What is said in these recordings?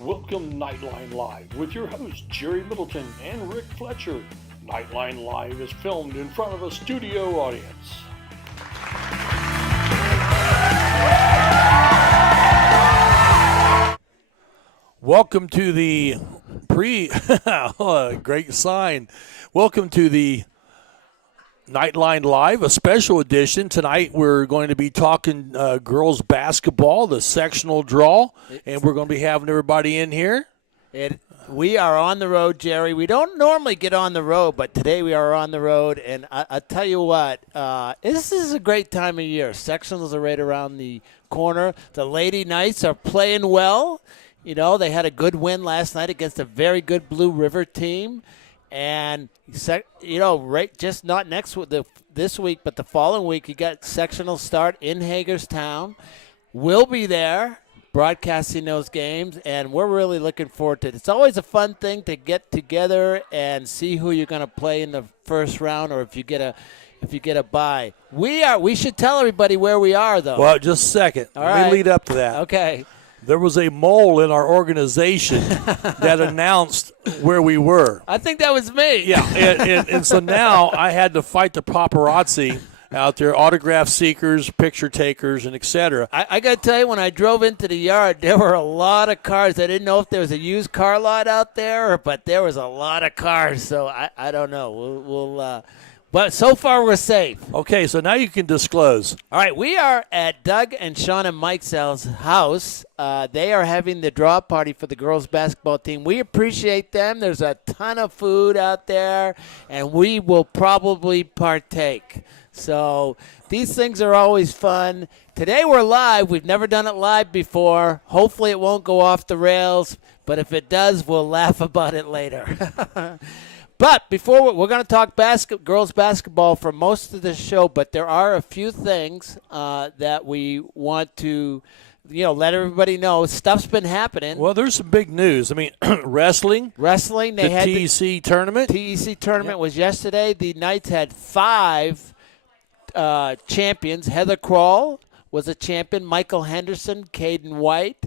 Welcome Knightline Live with your hosts Jerry Middleton and Rick Fletcher. Knightline Live is filmed in front of a studio audience. Welcome to the great sign. Welcome to the Knightline Live, a special edition. Tonight we're going to be talking girls basketball, the sectional draw, and we're going to be having everybody in here. We are on the road, Jerry. We don't normally get on the road, but today we are on the road, and I tell you what, this is a great time of year. Sectionals are right around the corner. The Lady Knights are playing well. You know, they had a good win last night against a very good Blue River team. And, you know, right, just not this week, but the following week, you got sectional start in Hagerstown. We'll be there broadcasting those games, and we're really looking forward to it. It's always a fun thing to get together and see who you're going to play in the first round, or if you get a bye. We should tell everybody where we are, though. Well, just a second. All Let right. me lead up to that. Okay. There was a mole in our organization that announced where we were. I think that was me. Yeah, and so now I had to fight the paparazzi out there, autograph seekers, picture takers, and et cetera. I got to tell you, when I drove into the yard, there were a lot of cars. I didn't know if there was a used car lot out there, but there was a lot of cars. So I don't know. But so far we're safe. Okay, so now you can disclose. All right, we are at Doug and Sean and Mike's house. They are having the draw party for the girls basketball team. We appreciate them. There's a ton of food out there, and we will probably partake. So these things are always fun. Today we're live. We've never done it live before. Hopefully it won't go off the rails, but if it does, we'll laugh about it later. But before we're going to talk girls basketball for most of the show, but there are a few things that we want to, let everybody know. Stuff's been happening. Well, there's some big news. I mean, wrestling. They had TEC tournament. TEC tournament was yesterday. The Knights had 5 champions. Heather Kroll was a champion. Michael Henderson, Caden White,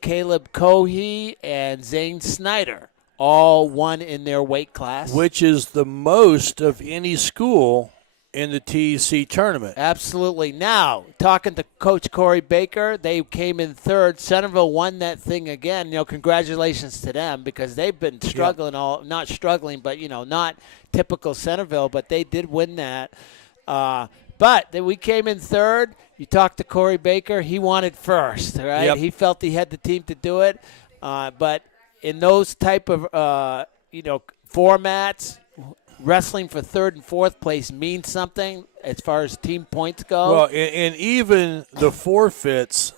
Caleb Cohey, and Zane Snyder. All won in their weight class. Which is the most of any school in the TEC tournament. Absolutely. Now, talking to Coach Corey Baker, they came in third. Centerville won that thing again. congratulations to them because they've been struggling, not struggling, but, not typical Centerville, but they did win that. But we came in third. You talked to Corey Baker. He wanted first, right? Yep. He felt he had the team to do it. But in those type of, formats, wrestling for third and fourth place means something as far as team points go. Well, and even the forfeits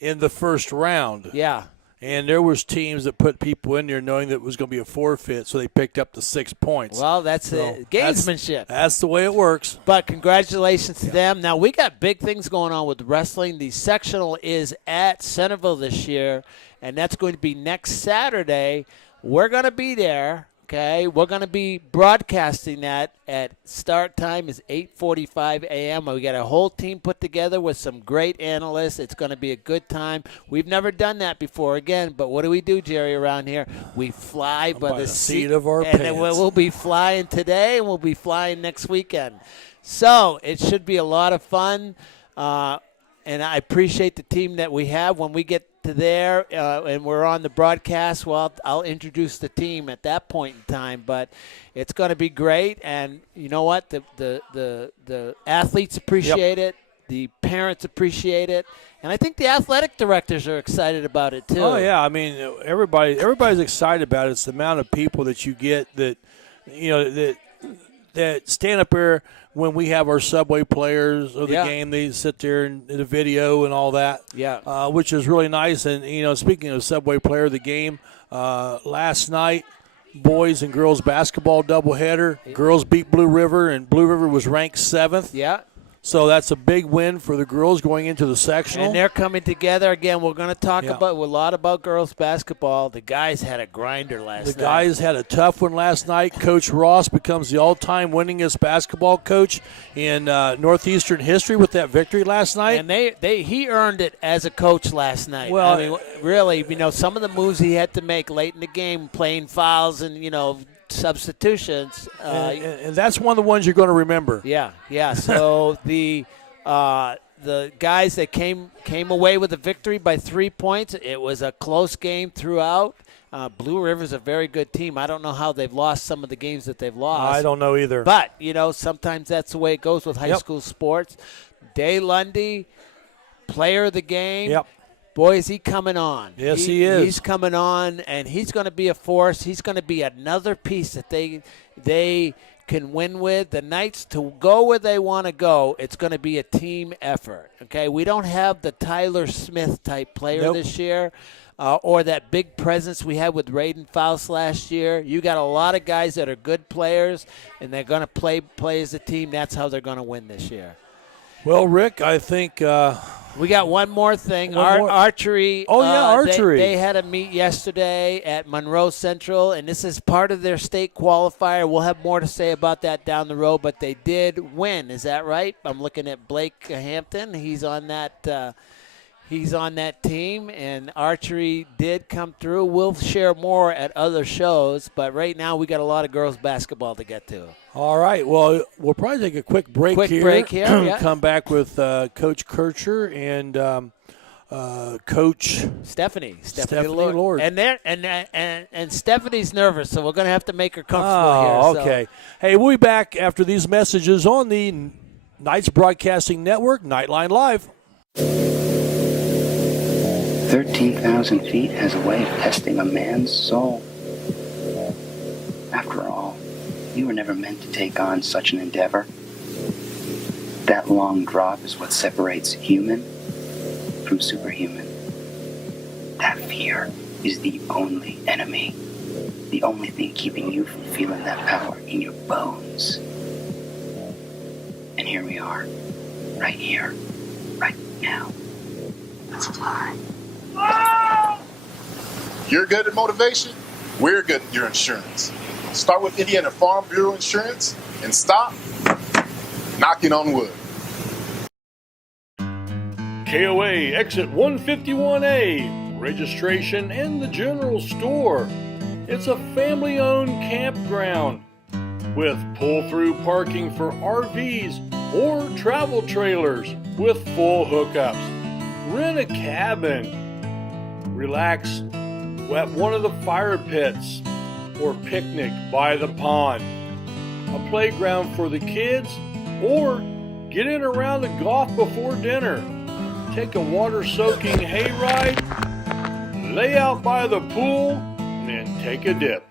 in the first round. Yeah. And there was teams that put people in there knowing that it was going to be a forfeit, so they picked up the 6 points. Well, that's gamesmanship. That's the way it works. But congratulations to them. Now, we got big things going on with wrestling. The sectional is at Centerville this year, and that's going to be next Saturday. We're going to be there, okay? We're going to be broadcasting that at start time is 8:45 a.m. We got a whole team put together with some great analysts. It's going to be a good time. We've never done that before, again, but what do, Jerry, around here? We fly by the seat of our and pants. We'll be flying today, and we'll be flying next weekend. So it should be a lot of fun, and I appreciate the team that we have. When we get to there and we're on the broadcast, well, I'll introduce the team at that point in time. But it's going to be great, and you know what? The athletes appreciate it. The parents appreciate it. And I think the athletic directors are excited about it, too. Oh, yeah. I mean, everybody's excited about it. It's the amount of people that you get that, that stand up there when we have our Subway players of the game. They sit there and the video and all that, which is really nice. And, speaking of Subway player of the game, last night, boys and girls basketball doubleheader. Girls beat Blue River, and Blue River was ranked 7th. Yeah. So that's a big win for the girls going into the sectional. And they're coming together. Again, we're going to talk a lot about girls basketball. The guys had a grinder last night. The guys had a tough one last night. Coach Ross becomes the all-time winningest basketball coach in Northeastern history with that victory last night. And he earned it as a coach last night. Well, I mean, really, some of the moves he had to make late in the game, playing fouls and, substitutions. And that's one of the ones you're going to remember. Yeah. So the guys that came away with a victory by 3 points. It was a close game throughout. Blue River's a very good team. I don't know how they've lost some of the games that they've lost. I don't know either. But, sometimes that's the way it goes with high school sports. Day Lundy, player of the game. Yep. Boy, is he coming on. Yes, he is. He's coming on, and he's going to be a force. He's going to be another piece that they can win with. The Knights, to go where they want to go, it's going to be a team effort. Okay, we don't have the Tyler Smith-type player this year or that big presence we had with Raiden Faust last year. You got a lot of guys that are good players, and they're going to play as a team. That's how they're going to win this year. Well, Rick, I think we got one more thing. Archery. Oh, yeah, archery. They had a meet yesterday at Monroe Central, and this is part of their state qualifier. We'll have more to say about that down the road, but they did win. Is that right? I'm looking at Blake Hampton. He's on that team, and archery did come through. We'll share more at other shows, but right now we got a lot of girls basketball to get to. All right. Well, we'll probably take a quick break here. Yeah. Come back with Coach Kircher and Coach Stephanie Lord. And Stephanie's nervous, so we're going to have to make her comfortable here. Okay. Hey, we'll be back after these messages on the Knights Broadcasting Network, Knightline Live. 13,000 feet has a way of testing a man's soul. After all, you were never meant to take on such an endeavor. That long drop is what separates human from superhuman. That fear is the only enemy, the only thing keeping you from feeling that power in your bones. And here we are, right here, right now. Let's fly. You're good at motivation, we're good at your insurance. Start with Indiana Farm Bureau Insurance and stop knocking on wood. KOA exit 151A, registration and the general store. It's a family-owned campground with pull-through parking for RVs or travel trailers with full hookups. Rent a cabin. Relax at one of the fire pits or picnic by the pond. A playground for the kids, or get in around the golf before dinner. Take a water-soaking hayride, lay out by the pool, and then take a dip.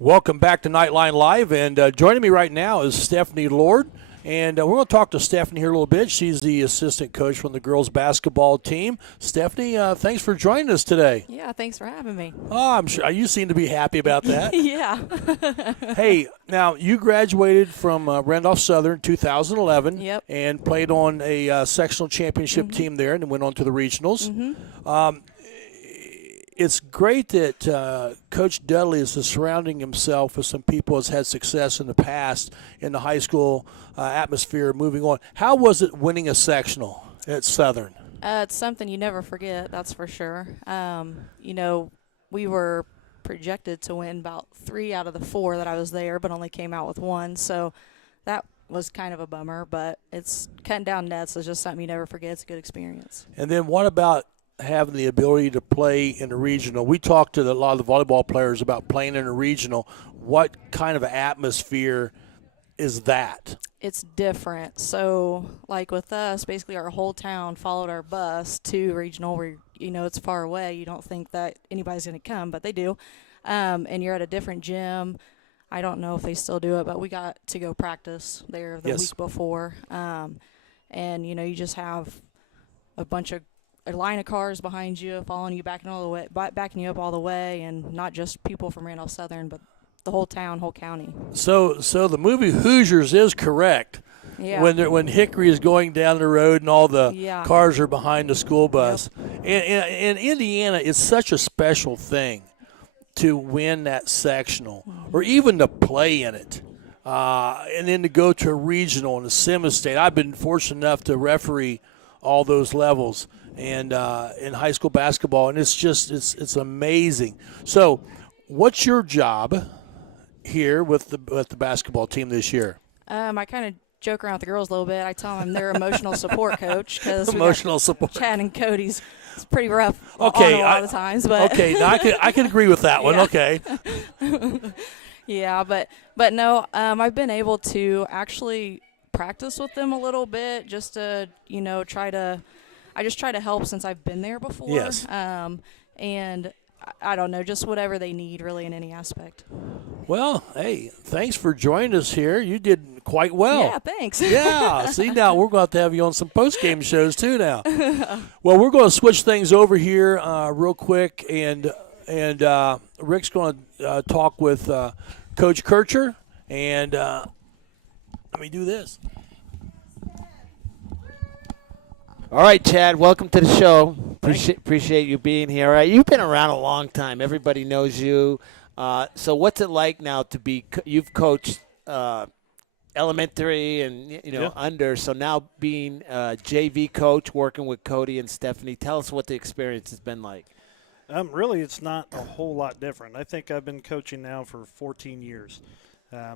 Welcome back to Knightline Live, and joining me right now is Stephanie Lord, and we're going to talk to Stephanie here a little bit. She's the assistant coach from the girls basketball team. Stephanie, thanks for joining us today. Yeah, thanks for having me. Oh, I'm sure you seem to be happy about that. Yeah. Hey, now you graduated from Randolph Southern 2011. Yep. And played on a sectional championship team there, and then went on to the regionals. It's great that Coach Dudley is surrounding himself with some people who has had success in the past in the high school atmosphere moving on. How was it winning a sectional at Southern? It's something you never forget, that's for sure. We were projected to win about 3 out of the 4 that I was there, but only came out with 1. So that was kind of a bummer, but it's cutting down nets is just something you never forget. It's a good experience. And then what about having the ability to play in a regional? We talked to a lot of the volleyball players about playing in a regional. What kind of atmosphere is that? It's different. So, like with us, basically our whole town followed our bus to regional where, it's far away. You don't think that anybody's going to come, but they do. And you're at a different gym. I don't know if they still do it, but we got to go practice there the week before. And, you just have a bunch of a line of cars behind you, following you, backing you up all the way, and not just people from Randolph Southern, but the whole town, whole county. So the movie Hoosiers is correct. Yeah. When Hickory is going down the road and all the cars are behind the school bus. Yep. And in Indiana, it's such a special thing to win that sectional or even to play in it. And then to go to a regional and a semi-state. I've been fortunate enough to referee all those levels and in high school basketball, and it's amazing. So what's your job here with the basketball team this year? I kind of joke around with the girls a little bit. I tell them I'm their emotional support coach because emotional support. Chad and Cody's it's pretty rough. Okay, a lot of times, but okay, now I can agree with that one. Okay. Yeah, but no, I've been able to actually practice with them a little bit just to try to help since I've been there before. Yes. And I don't know, just whatever they need really in any aspect. Well, hey, thanks for joining us here. You did quite well. Yeah, thanks. Yeah, see, now we're going to have you on some post-game shows too now. Well, we're going to switch things over here real quick, and Rick's going to talk with Coach Kircher, and let me do this. All right, Chad, welcome to the show. Appreciate you being here. All right, you've been around a long time. Everybody knows you. So what's it like now to be – you've coached elementary and, under. So now being a JV coach, working with Cody and Stephanie, tell us what the experience has been like. Really, it's not a whole lot different. I think I've been coaching now for 14 years,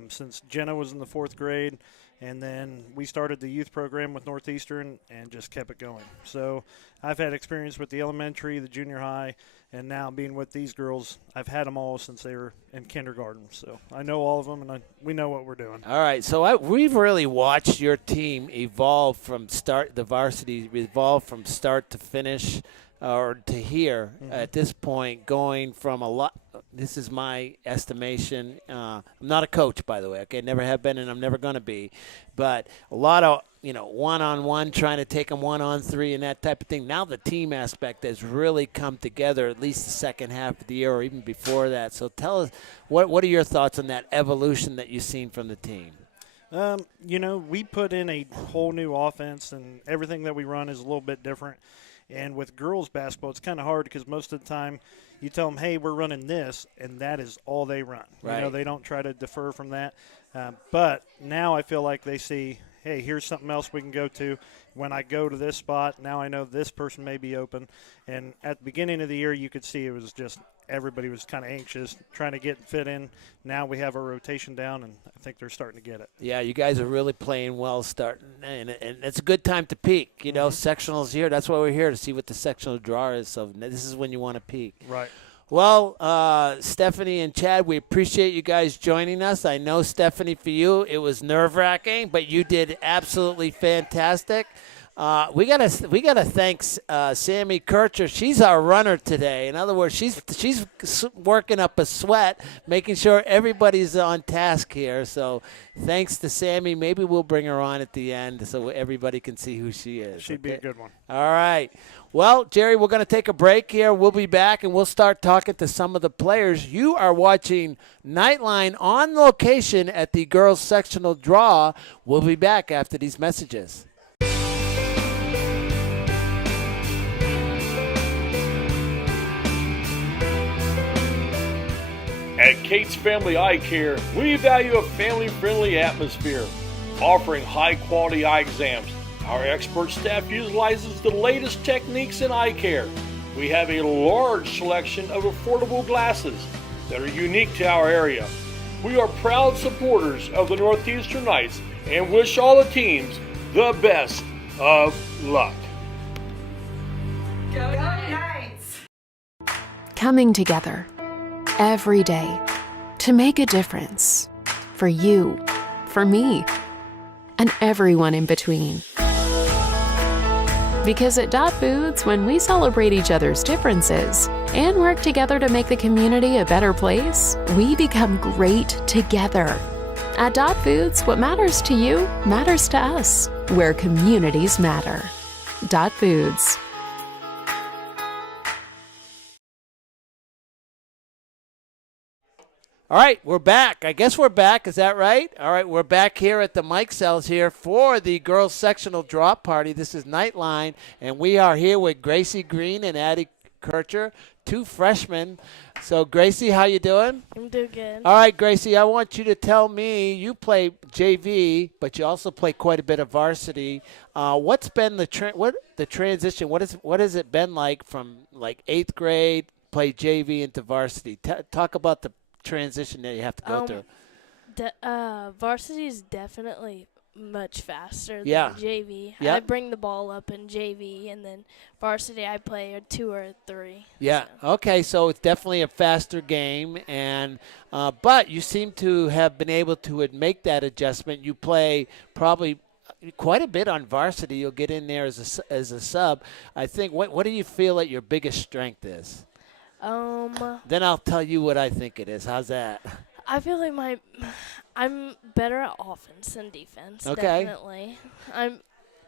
since Jenna was in the 4th grade. And then we started the youth program with Northeastern and just kept it going. So I've had experience with the elementary, the junior high, and now being with these girls, I've had them all since they were in kindergarten. So I know all of them, and we know what we're doing. All right. So we've really watched your team evolve from the varsity evolve from start to finish or to here at this point, going from a lot. This is my estimation. I'm not a coach, by the way. Okay, never have been, and I'm never going to be. But a lot of one-on-one, trying to take them 1-on-3 and that type of thing. Now the team aspect has really come together, at least the second half of the year, or even before that. So tell us, what are your thoughts on that evolution that you've seen from the team? We put in a whole new offense, and everything that we run is a little bit different. And with girls basketball, it's kind of hard because most of the time you tell them, hey, we're running this, and that is all they run. Right. They don't try to defer from that. But now I feel like they see, hey, here's something else we can go to. When I go to this spot, now I know this person may be open. And at the beginning of the year, you could see it was just everybody was kind of anxious, trying to get fit in. Now we have our rotation down, and I think they're starting to get it. Yeah, you guys are really playing well starting, and it's a good time to peak. Sectionals here. That's why we're here, to see what the sectional draw is. So this is when you want to peak. Right. Well, Stephanie and Chad, we appreciate you guys joining us. I know, Stephanie, for you, it was nerve-wracking, but you did absolutely fantastic. We gotta thank Sammy Kircher. She's our runner today. In other words, she's working up a sweat, making sure everybody's on task here. So thanks to Sammy. Maybe we'll bring her on at the end so everybody can see who she is. She'd be a good one. All right. Well, Jerry, we're going to take a break here. We'll be back, and we'll start talking to some of the players. You are watching Knightline on location at the girls' sectional draw. We'll be back after these messages. At Kate's Family Eye Care, we value a family-friendly atmosphere, offering high-quality eye exams. Our expert staff utilizes the latest techniques in eye care. We have a large selection of affordable glasses that are unique to our area. We are proud supporters of the Northeastern Knights and wish all the teams the best of luck. Go Knights! Coming together every day to make a difference for you, for me, and everyone in between. Because at Dot Foods, when we celebrate each other's differences and work together to make the community a better place, we become great together. At Dot Foods, what matters to you matters to us, where communities matter. Dot Foods. All right, we're back. I guess we're back. Is that right? All right, we're back here at the Mike Cells here for the girls' sectional drop party. This is Knightline, and we are here with Gracie Green and Addie Kircher, 2 freshmen. So, Gracie, how you doing? I'm doing good. All right, Gracie, I want you to tell me, you play JV, but you also play quite a bit of varsity. What's been the transition? What has it been like from like 8th grade, play JV into varsity? Talk about the transition that you have to go through. Varsity is definitely much faster than Yeah. JV. Yeah. I bring the ball up in JV, and then varsity I play a 2 or a 3. Yeah. Okay. So it's definitely a faster game, and but you seem to have been able to make that adjustment. You play probably quite a bit on varsity. You'll get in there as a sub. I think. What do you feel that your biggest strength is? Then I'll tell you what I think it is. How's that? I feel like I'm better at offense than defense. Okay. Definitely. I'm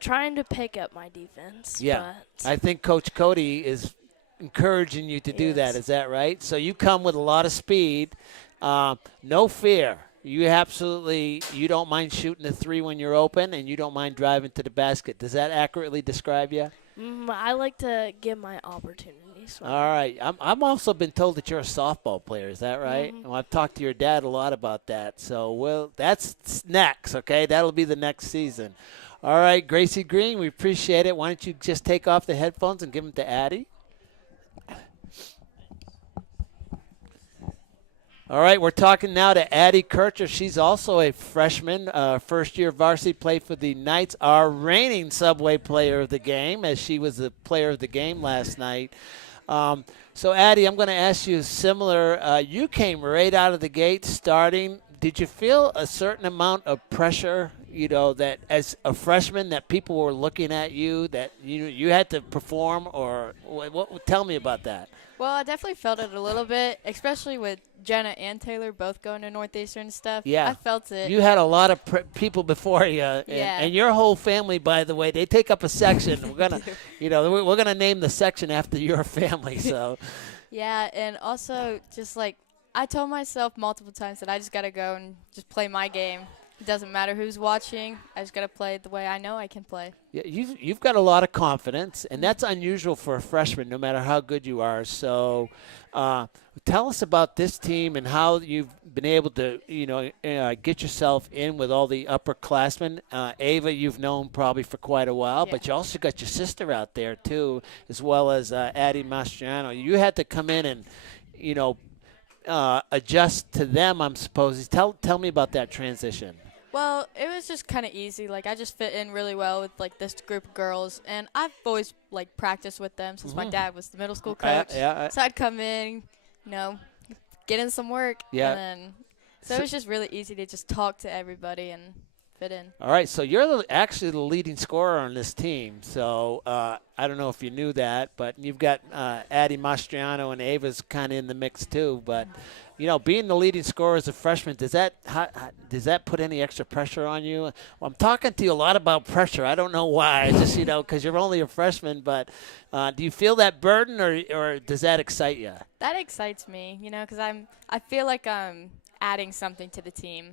trying to pick up my defense. Yeah. But I think Coach Cody is encouraging you to do that. Is that right? So you come with a lot of speed, no fear. You don't mind shooting the 3 when you're open, and you don't mind driving to the basket. Does that accurately describe you? I like to get my opportunities. All right. I'm also been told that you're a softball player. Is that right? Mm-hmm. Well, I've talked to your dad a lot about that. So, that's next, okay? That'll be the next season. All right, Gracie Green, we appreciate it. Why don't you just take off the headphones and give them to Addie? All right, we're talking now to Addie Kircher. She's also a freshman, first-year varsity, played for the Knights, our reigning Subway player of the game, as she was the player of the game last night. So, Addie, I'm going to ask you similar. You came right out of the gate starting. Did you feel a certain amount of pressure, that as a freshman that people were looking at you, that you had to perform, or tell me about that? Well, I definitely felt it a little bit, especially with Jenna and Taylor both going to Northeastern and stuff. Yeah. I felt it. You had a lot of people before you. And your whole family, by the way, they take up a section. We're going to, we're going to name the section after your family. So. Yeah, and also just like I told myself multiple times that I just got to go and just play my game. It doesn't matter who's watching. I just got to play the way I know I can play. Yeah, you've got a lot of confidence, and that's unusual for a freshman, no matter how good you are. So tell us about this team and how you've been able to, get yourself in with all the upperclassmen. Ava, you've known probably for quite a while, but you also got your sister out there, too, as well as Addie Mastriano. You had to come in and, adjust to them, I'm supposed. Tell me about that transition. Well, it was just kind of easy. Like, I just fit in really well with, like, this group of girls. And I've always, like, practiced with them since my dad was the middle school coach. So I'd come in, get in some work. Yeah. And then, so it was just really easy to just talk to everybody and fit in. All right, so you're actually the leading scorer on this team. So I don't know if you knew that, but you've got Addie Mastriano and Ava's kind of in the mix too. But being the leading scorer as a freshman, does that put any extra pressure on you? Well, I'm talking to you a lot about pressure. I don't know why. Just because you're only a freshman. But do you feel that burden, or does that excite you? That excites me, because I feel like I'm adding something to the team.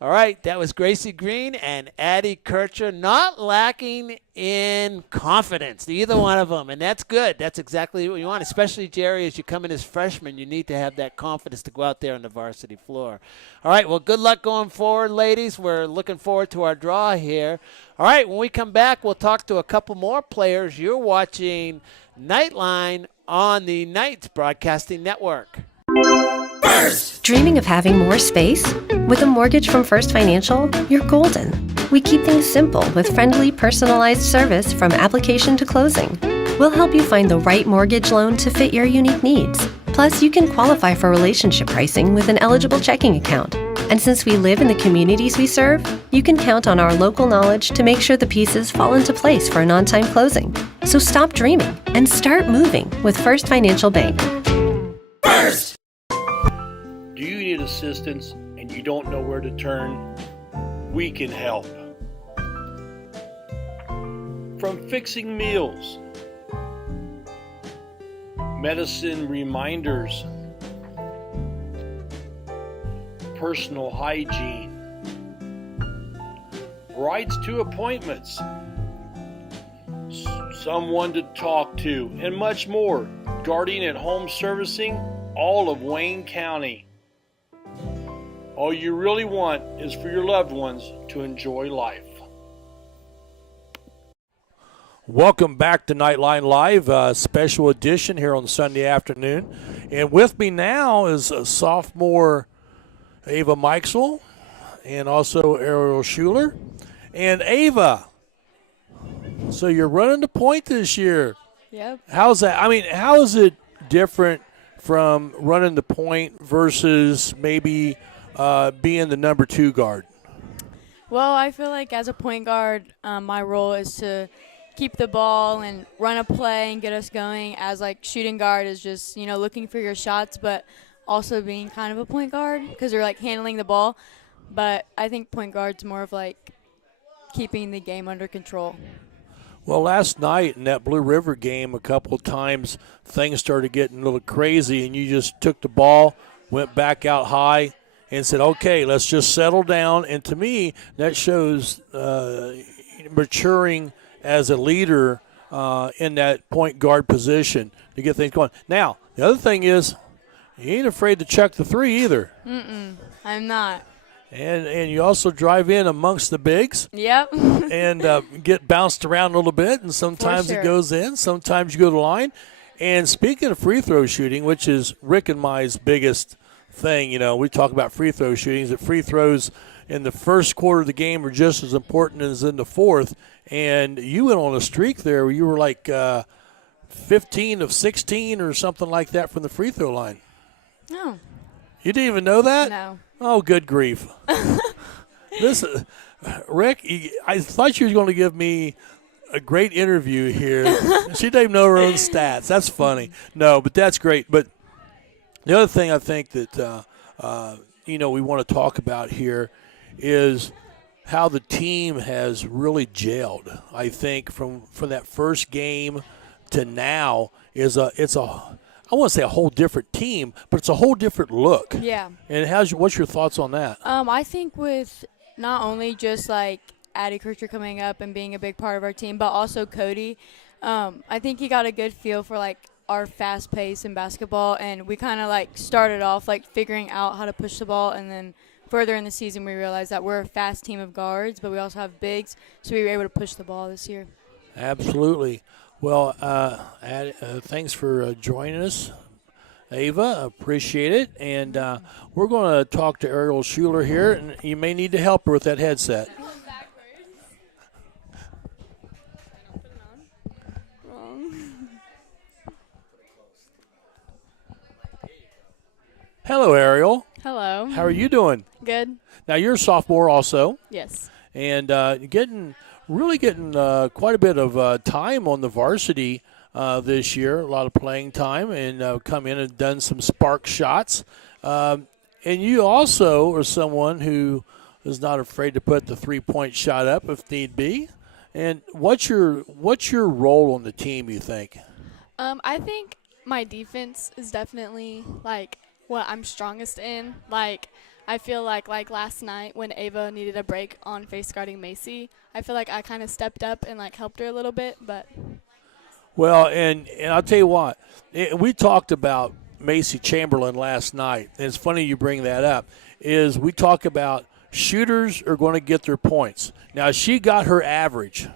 All right, that was Gracie Green and Addie Kircher, not lacking in confidence, either one of them, and that's good. That's exactly what you want, especially, Jerry, as you come in as freshmen, you need to have that confidence to go out there on the varsity floor. All right, well, good luck going forward, ladies. We're looking forward to our draw here. All right, when we come back, we'll talk to a couple more players. You're watching Knightline on the Knights Broadcasting Network. Dreaming of having more space? With a mortgage from First Financial, you're golden. We keep things simple with friendly, personalized service from application to closing. We'll help you find the right mortgage loan to fit your unique needs. Plus, you can qualify for relationship pricing with an eligible checking account. And since we live in the communities we serve, you can count on our local knowledge to make sure the pieces fall into place for an on-time closing. So stop dreaming and start moving with First Financial Bank. First! Do you need assistance and you don't know where to turn? We can help. From fixing meals, medicine reminders, personal hygiene, rights to appointments, someone to talk to, and much more. Guardian at Home Servicing, all of Wayne County. All you really want is for your loved ones to enjoy life. Welcome back to Knightline Live, special edition here on Sunday afternoon. And with me now is sophomore Ava Meixel and also Ariel Schuler. And Ava, so you're running the point this year. Yep. How's that? I mean, how is it different from running the point versus maybe being the number 2 guard? Well, I feel like as a point guard, my role is to keep the ball and run a play and get us going. As like shooting guard is just, looking for your shots, but also being kind of a point guard because you're like handling the ball. But I think point guard's more of like keeping the game under control. Well, last night in that Blue River game, a couple of times things started getting a little crazy, and you just took the ball, went back out high, and said, okay, let's just settle down. And to me, that shows maturing as a leader in that point guard position to get things going. Now, the other thing is you ain't afraid to chuck the three either. I'm not. And you also drive in amongst the bigs. Yep. And get bounced around a little bit, and sometimes it goes in, sometimes you go to the line. And speaking of free throw shooting, which is Rick and my's biggest thing, we talk about free throw shootings, that free throws in the first quarter of the game are just as important as in the fourth. And you went on a streak there where you were like 15 of 16 or something like that from the free throw line. No. You didn't even know that? No. Oh, good grief. Listen, Rick, I thought you were going to give me a great interview here. She didn't even know her own stats. That's funny. No, but that's great. But the other thing I think that, we want to talk about here is how the team has really gelled. I think from that first game to now it's a I want to say a whole different team, but it's a whole different look. Yeah. And what's your thoughts on that? I think with not only just like Addie Kircher coming up and being a big part of our team, but also Cody, I think he got a good feel for like our fast pace in basketball, and we kind of like started off like figuring out how to push the ball, and then further in the season we realized that we're a fast team of guards, but we also have bigs, so we were able to push the ball this year. Absolutely. Well, thanks for joining us, Ava. Appreciate it. And we're going to talk to Ariel Schuler here, and you may need to help her with that headset. Hello, Ariel. Hello. How are you doing? Good. Now, you're a sophomore also. Yes. And getting quite a bit of time on the varsity this year, a lot of playing time, and come in and done some spark shots. And you also are someone who is not afraid to put the three-point shot up if need be. And what's your role on the team, you think? I think my defense is definitely like what I'm strongest in. Like I feel like last night when Ava needed a break on face guarding Macy, I feel like I kind of stepped up and like helped her a little bit. But well, and I'll tell you what, we talked about Macy Chamberlain last night, and it's funny you bring that up. Is we talk about shooters are going to get their points. Now she got her average,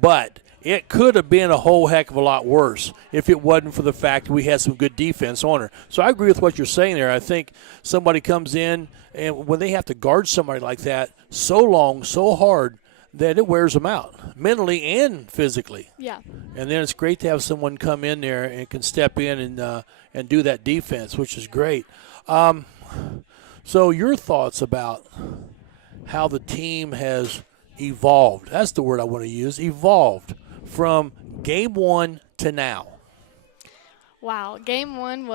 but it could have been a whole heck of a lot worse if it wasn't for the fact we had some good defense on her. So I agree with what you're saying there. I think somebody comes in, and when they have to guard somebody like that so long, so hard, that it wears them out mentally and physically. Yeah. And then it's great to have someone come in there and can step in and do that defense, which is great. So your thoughts about how the team has evolved. That's the word I want to use, evolved. From game one to now. Wow, game one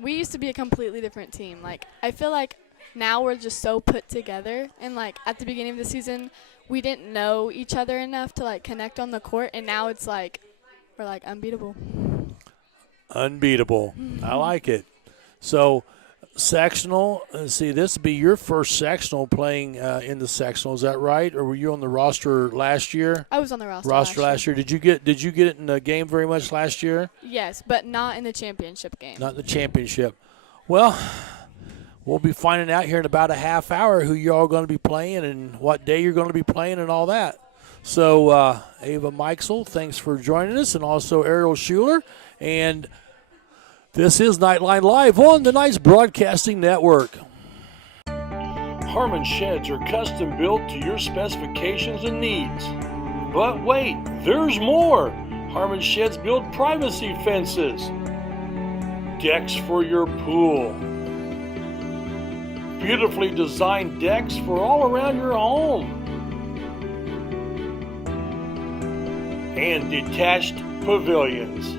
we used to be a completely different team. Like I feel like now we're just so put together, and like at the beginning of the season we didn't know each other enough to like connect on the court, and now it's like we're like unbeatable. Unbeatable. I like it. So sectional. See, this would be your first sectional playing in the sectional. Is that right? Or were you on the roster last year? I was on the roster last year. Did you get it in the game very much last year? Yes, but not in the championship game. Not in the championship. Well, we'll be finding out here in about a half hour who you're all going to be playing and what day you're going to be playing and all that. So, Ava Meixel, thanks for joining us, and also Ariel Schuler. And this is Knightline Live on the Knights Broadcasting Network. Harmon sheds are custom built to your specifications and needs. But wait, there's more. Harmon sheds build privacy fences, decks for your pool, beautifully designed decks for all around your home, and detached pavilions.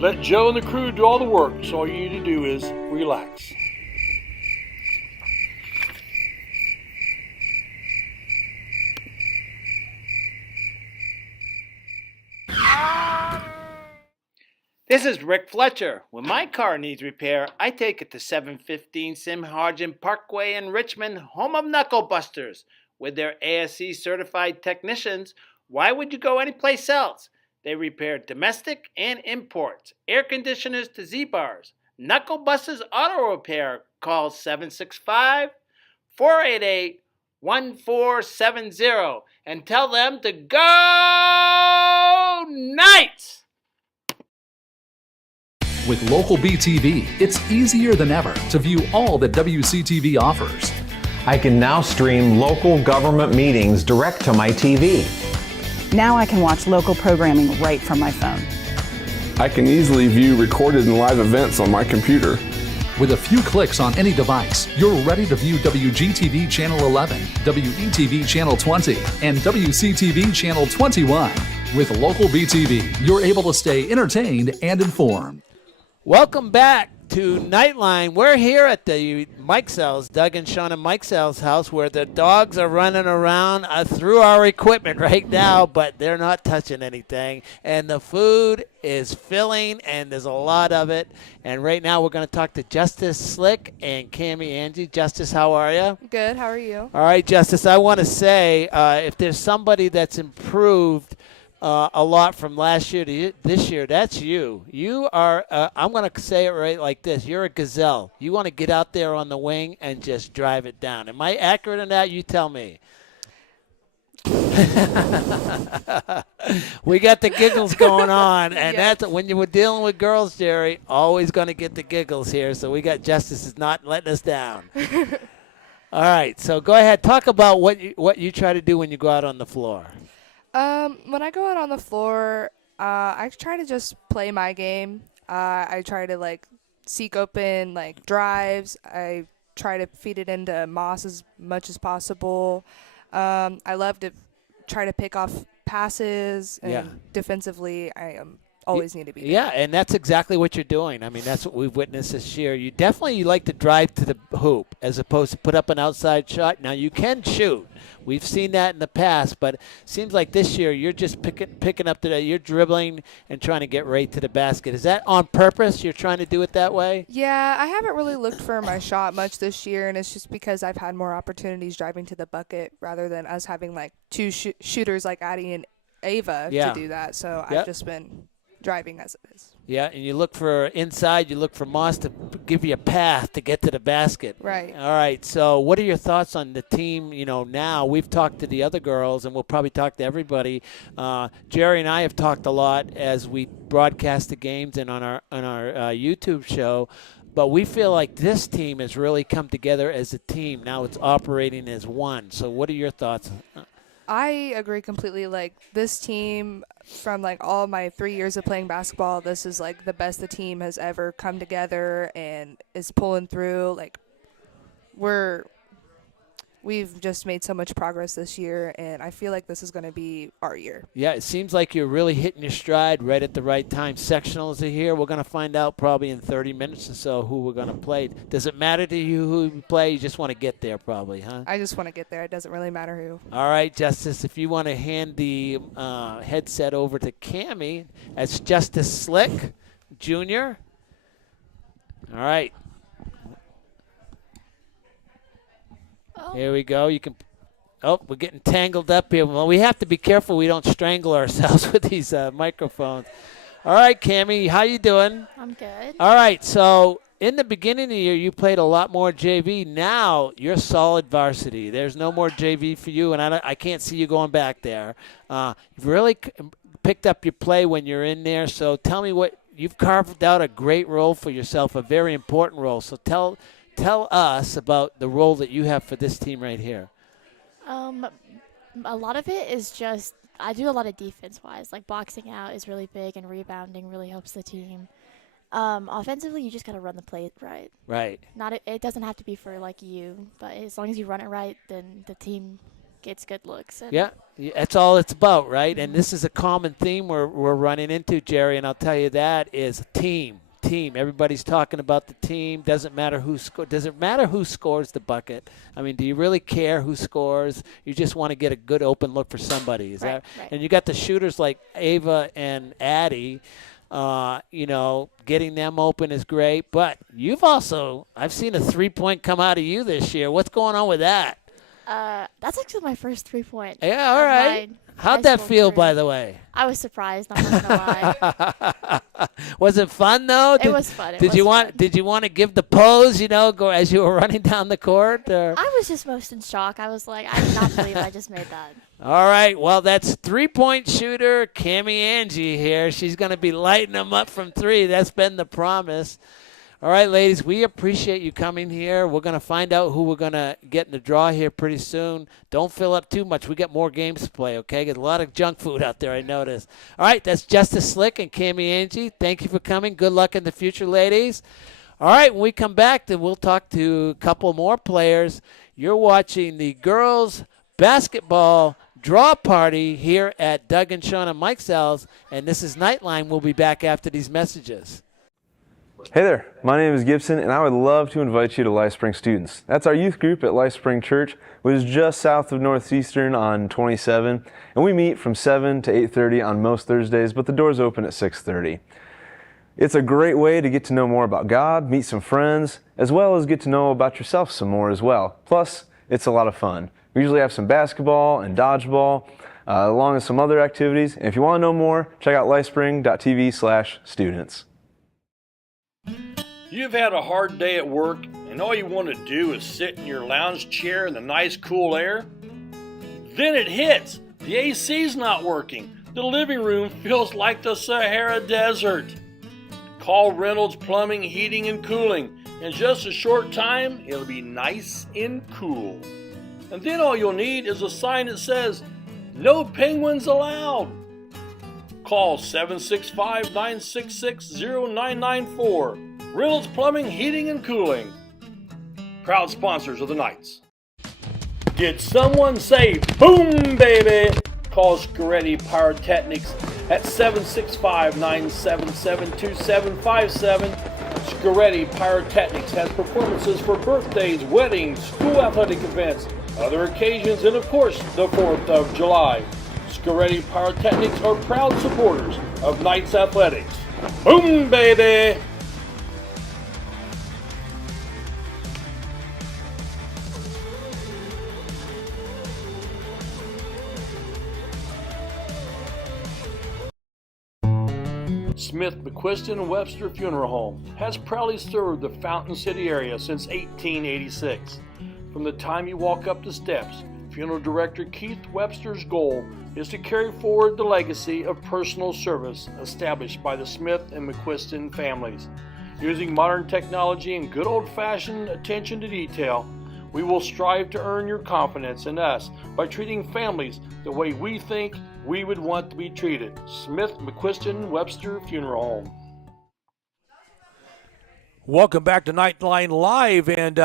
Let Joe and the crew do all the work, so all you need to do is relax. This is Rick Fletcher. When my car needs repair, I take it to 715 Simharjan Parkway in Richmond, home of Knuckle Busters. With their ASE certified technicians, why would you go anyplace else? They repair domestic and imports, air conditioners to Z-bars. Knuckle Busters Auto Repair. Call 765-488-1470 and tell them to go Knights! With local BTV, it's easier than ever to view all that WCTV offers. I can now stream local government meetings direct to my TV. Now I can watch local programming right from my phone. I can easily view recorded and live events on my computer. With a few clicks on any device, you're ready to view WGTV Channel 11, WETV Channel 20, and WCTV Channel 21. With local BTV, you're able to stay entertained and informed. Welcome back to Knightline. We're here at the Meixels, Doug and Shauna Meixels' house, where the dogs are running around through our equipment right now, but they're not touching anything. And the food is filling, and there's a lot of it. And right now we're going to talk to Justice Slick and Cammie Angie. Justice, how are you? Good. How are you? All right, Justice, I want to say if there's somebody that's improved a lot from last year to this year, that's you. You are, I'm going to say it right like this. You're a gazelle. You want to get out there on the wing and just drive it down. Am I accurate in that? You tell me. We got the giggles going on, and that's when you were dealing with girls, Jerry, always going to get the giggles here, so we got Justice is not letting us down. All right, so go ahead. Talk about what you try to do when you go out on the floor. When I go out on the floor, I try to just play my game. I try to seek open drives. I try to feed it into Moss as much as possible. I love to try to pick off passes, and defensively, I always need to be there. Yeah, and that's exactly what you're doing. I mean, that's what we've witnessed this year. You definitely like to drive to the hoop as opposed to put up an outside shot. Now, you can shoot. We've seen that in the past, but it seems like this year you're just picking up you're dribbling and trying to get right to the basket. Is that on purpose? You're trying to do it that way? Yeah, I haven't really looked for my shot much this year, and it's just because I've had more opportunities driving to the bucket rather than us having two shooters like Addie and Ava to do that. So I've just been driving as it is. Yeah, and you look for inside, you look for Moss to give you a path to get to the basket. Right. All right, so what are your thoughts on the team, now? We've talked to the other girls, and we'll probably talk to everybody. Jerry and I have talked a lot as we broadcast the games and on our YouTube show, but we feel like this team has really come together as a team. Now it's operating as one. So what are your thoughts? I agree completely. This team, from all my 3 years of playing basketball, this is the best the team has ever come together and is pulling through. We've just made so much progress this year, and I feel like this is going to be our year. Yeah, it seems like you're really hitting your stride right at the right time. Sectionals are here. We're going to find out probably in 30 minutes or so who we're going to play. Does it matter to you who we play? You just want to get there probably, huh? I just want to get there. It doesn't really matter who. All right, Justice, if you want to hand the headset over to Cammie, that's Justice Slick, Jr. All right. Here we go. You can. Oh, we're getting tangled up here. Well, we have to be careful we don't strangle ourselves with these microphones. All right, Cammie, how you doing? I'm good. All right, so in the beginning of the year, you played a lot more JV. Now you're solid varsity. There's no more JV for you, and I can't see you going back there. You've really picked up your play when you're in there, so tell me what you've carved out a great role for yourself, a very important role. So tell us about the role that you have for this team right here. A lot of it is just I do a lot of defense-wise. Like boxing out is really big, and rebounding really helps the team. Offensively, you just got to run the play right. Right. It doesn't have to be for like you, but as long as you run it right, then the team gets good looks. Yeah, that's all it's about, right? And this is a common theme we're running into, Jerry, and I'll tell you that is team. Everybody's talking about the team. Doesn't matter who scores the bucket. I mean, do you really care who scores? You just want to get a good open look for somebody. Right. And you got the shooters like Ava and Addie. Getting them open is great. But I've seen a 3-point come out of you this year. What's going on with that? That's actually my first 3-point. Yeah, all right. How'd that feel, by the way? I was surprised. I'm not gonna lie. Was it fun though? It was fun. Did you want to give the pose? Go as you were running down the court? Or? I was just most in shock. I was like, I cannot believe I just made that. All right. Well, that's 3-point shooter Cammie Angie here. She's going to be lighting them up from 3. That's been the promise. All right, ladies, we appreciate you coming here. We're going to find out who we're going to get in the draw here pretty soon. Don't fill up too much. We got more games to play, okay? Get a lot of junk food out there, I noticed. All right, that's Justice Slick and Cammie Angie. Thank you for coming. Good luck in the future, ladies. All right, when we come back, then we'll talk to a couple more players. You're watching the girls basketball draw party here at Doug and Shauna Mikesell's, and this is Knightline. We'll be back after these messages. Hey there, my name is Gibson, and I would love to invite you to LifeSpring Students. That's our youth group at LifeSpring Church, which is just south of Northeastern on 27, and we meet from 7 to 8:30 on most Thursdays, but the doors open at 6:30. It's a great way to get to know more about God, meet some friends, as well as get to know about yourself some more as well. Plus, it's a lot of fun. We usually have some basketball and dodgeball, along with some other activities, and if you want to know more, check out lifespring.tv/students. You've had a hard day at work, and all you want to do is sit in your lounge chair in the nice cool air? Then it hits! The AC's not working. The living room feels like the Sahara Desert. Call Reynolds Plumbing, Heating, and Cooling. In just a short time, it'll be nice and cool. And then all you'll need is a sign that says, "No penguins allowed." Call 765-966-0994. Reynolds Plumbing, Heating, and Cooling. Proud sponsors of the Knights. Did someone say boom, baby? Call Scoretti Pyrotechnics at 765-977-2757. Scoretti Pyrotechnics has performances for birthdays, weddings, school athletic events, other occasions, and of course, the 4th of July. Scoretti Pyrotechnics are proud supporters of Knights Athletics. Boom, baby! Smith, McQuiston, and Webster Funeral Home has proudly served the Fountain City area since 1886. From the time you walk up the steps, Funeral Director Keith Webster's goal is to carry forward the legacy of personal service established by the Smith and McQuiston families. Using modern technology and good old-fashioned attention to detail, we will strive to earn your confidence in us by treating families the way we think we would want to be treated. Smith, McQuiston, Webster Funeral Home. Welcome back to Knightline Live, and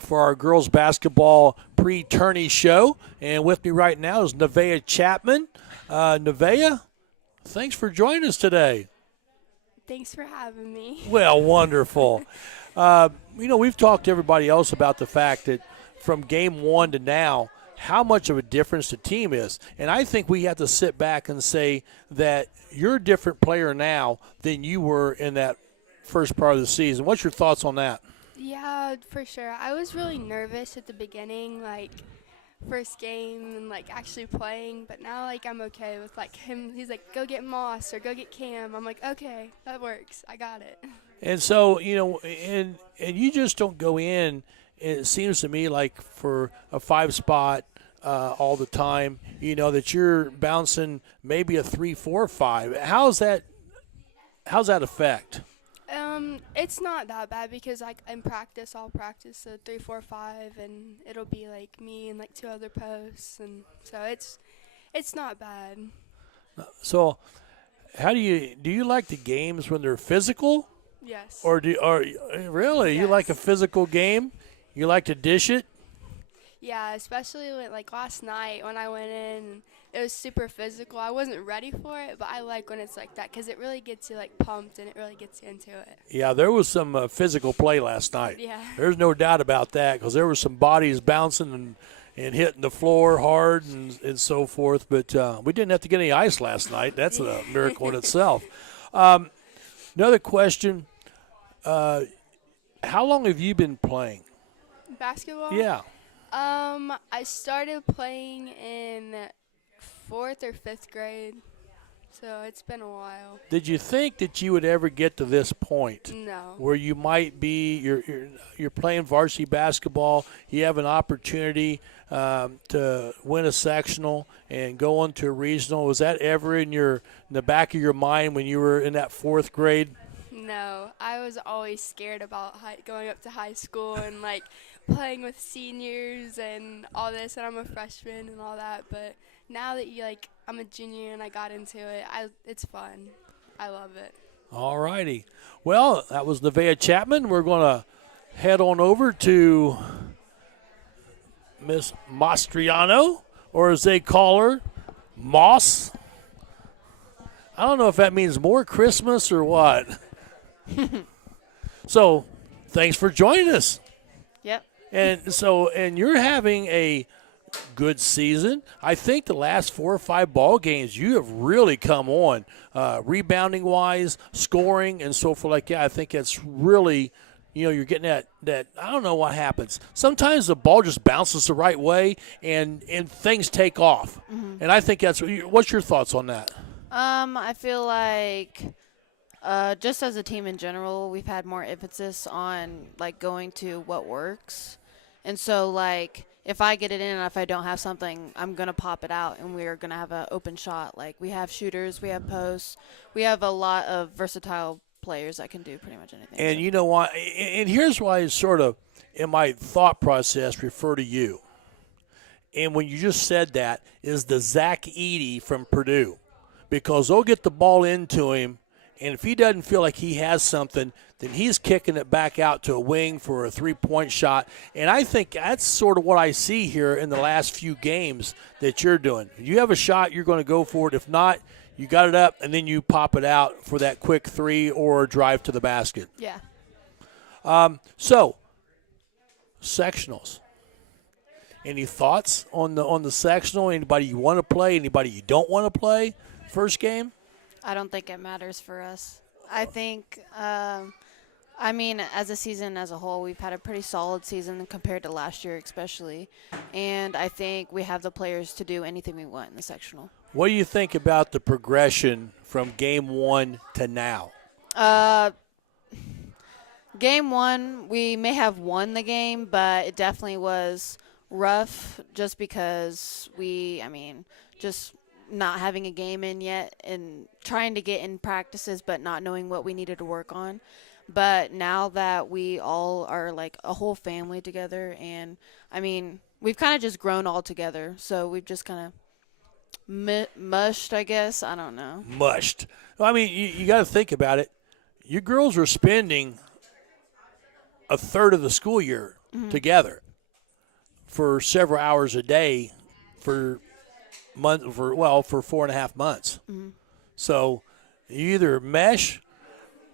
for our girls basketball pre-tourney show. And with me right now is Nevaeh Chapman. Nevaeh, thanks for joining us today. Thanks for having me. Well, wonderful. We've talked to everybody else about the fact that from game one to now, how much of a difference the team is. And I think we have to sit back and say that you're a different player now than you were in that first part of the season. What's your thoughts on that? Yeah, for sure. I was really nervous at the beginning, like first game and like actually playing, but now like I'm okay with like him. He's like, go get Moss or go get Cam. I'm like, okay, that works. I got it. And so, and you just don't go in, it seems to me, like for a 5 spot all the time, that you're bouncing maybe a 3, 4, 5. How's that affect? It's not that bad because like in practice I'll practice a 3, 4, 5 and it'll be like me and like 2 other posts, and so it's not bad. So how do you like the games when they're physical? Yes. Or really? Yes. You like a physical game? You like to dish it? Yeah, especially with, like last night when I went in, it was super physical. I wasn't ready for it, but I like when it's like that because it really gets you like pumped and it really gets you into it. Yeah, there was some physical play last night. Yeah. There's no doubt about that because there were some bodies bouncing and hitting the floor hard and so forth. But we didn't have to get any ice last night. That's a miracle in itself. Another question. How long have you been playing? Basketball? Yeah. I started playing in 4th or 5th grade, so it's been a while. Did you think that you would ever get to this point? No. Where you might be, you're playing varsity basketball, you have an opportunity to win a sectional and go on to a regional. Was that ever in the back of your mind when you were in that 4th grade? No, I was always scared about going up to high school and like playing with seniors and all this, and I'm a freshman and all that. But now that I'm a junior and I got into it, it's fun. I love it. All righty. Well, that was Nevaeh Chapman. We're going to head on over to Miss Mastriano, or as they call her, Moss. I don't know if that means more Christmas or what. So, thanks for joining us. Yep. And you're having a good season. I think the last 4 or 5 ball games you have really come on, rebounding wise, scoring, and so forth like that. I think that's really, you're getting that. I don't know what happens. Sometimes the ball just bounces the right way and things take off. Mm-hmm. And I think what's your thoughts on that? I feel like just as a team in general, we've had more emphasis on like going to what works. And so like if I get it in and if I don't have something, I'm going to pop it out and we're going to have an open shot. Like we have shooters, we have posts, we have a lot of versatile players that can do pretty much anything. And you know what? And here's why I sort of in my thought process refer to you. And when you just said that is the Zach Edey from Purdue. Because they'll get the ball into him, and if he doesn't feel like he has something, then he's kicking it back out to a wing for a 3-point shot. And I think that's sort of what I see here in the last few games that you're doing. If you have a shot, you're going to go for it. If not, you got it up, and then you pop it out for that quick 3 or drive to the basket. Yeah. So, sectionals. Any thoughts on the sectional? Anybody you want to play? Anybody you don't want to play? First game? I don't think it matters for us. I think, as a season as a whole, we've had a pretty solid season compared to last year especially. And I think we have the players to do anything we want in the sectional. What do you think about the progression from game 1 to now? Game 1, we may have won the game, but it definitely was rough just because just not having a game in yet and trying to get in practices but not knowing what we needed to work on. But now that we all are like a whole family together and, we've kind of just grown all together. So we've just kind of mushed, I guess. I don't know. Mushed. You got to think about it. You girls are spending a third of the school year together for several hours a day for 4.5 months. Mm-hmm. So you either mesh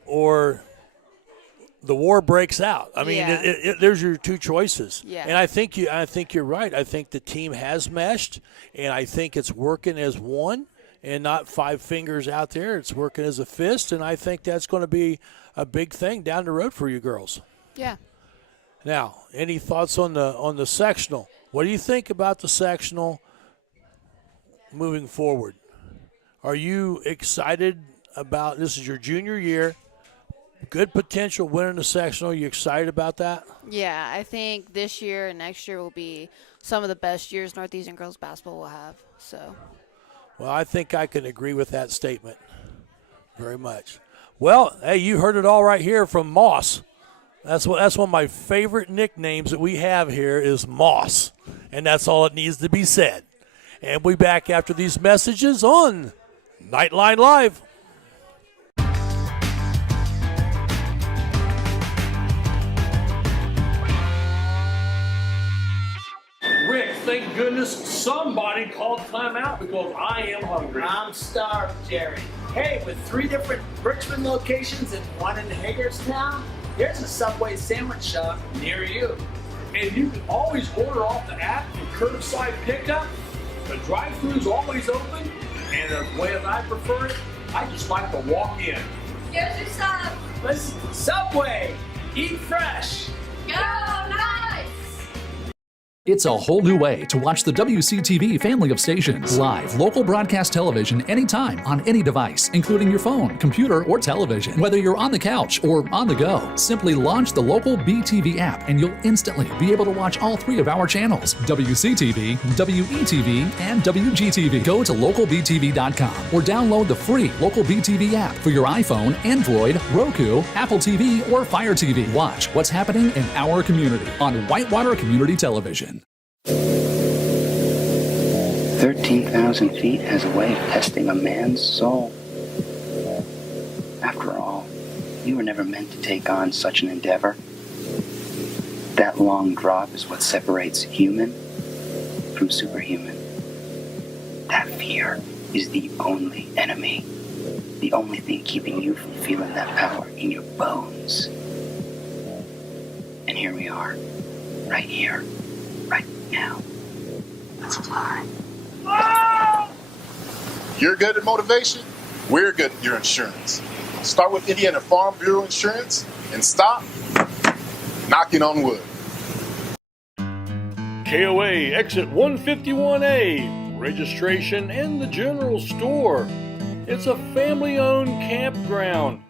or the war breaks out. There's your two choices. Yeah. And I think you're right. I think the team has meshed, and I think it's working as one and not 5 fingers out there. It's working as a fist, and I think that's going to be a big thing down the road for you girls. Yeah. Now, any thoughts on the sectional? What do you think about the sectional moving forward? Are you excited about this? Is your junior year? Good potential winning the sectional. Are you excited about that? Yeah, I think this year and next year will be some of the best years Northeastern girls basketball will have. So, well, I think I can agree with that statement very much. Well, hey, you heard it all right here from Moss. That's one of my favorite nicknames that we have here is Moss, and that's all it needs to be said. And we'll be back after these messages on Knightline Live. Rick, thank goodness somebody called timeout because I am hungry. I'm starved, Jerry. Hey, with 3 different Richmond locations and 1 in Hagerstown, here's a Subway sandwich shop near you. And you can always order off the app and curbside pickup. The drive-thru's always open, and the way that I prefer it, I just like to walk in. Here's your sub. Listen, Subway, eat fresh. Go Knights! It's a whole new way to watch the WCTV family of stations. Live, local broadcast television anytime on any device, including your phone, computer, or television. Whether you're on the couch or on the go, simply launch the local BTV app and you'll instantly be able to watch all 3 of our channels, WCTV, WETV, and WGTV. Go to localbtv.com or download the free Local BTV app for your iPhone, Android, Roku, Apple TV, or Fire TV. Watch what's happening in our community on Whitewater Community Television. 13,000 feet has a way of testing a man's soul. After all, you were never meant to take on such an endeavor. That long drop is what separates human from superhuman. That fear is the only enemy, the only thing keeping you from feeling that power in your bones. And here we are, right here. Right now. Let's fly. You're good at motivation. We're good at your insurance. Start with Indiana Farm Bureau Insurance and stop knocking on wood. KOA Exit 151A, registration in the general store. It's a family-owned campground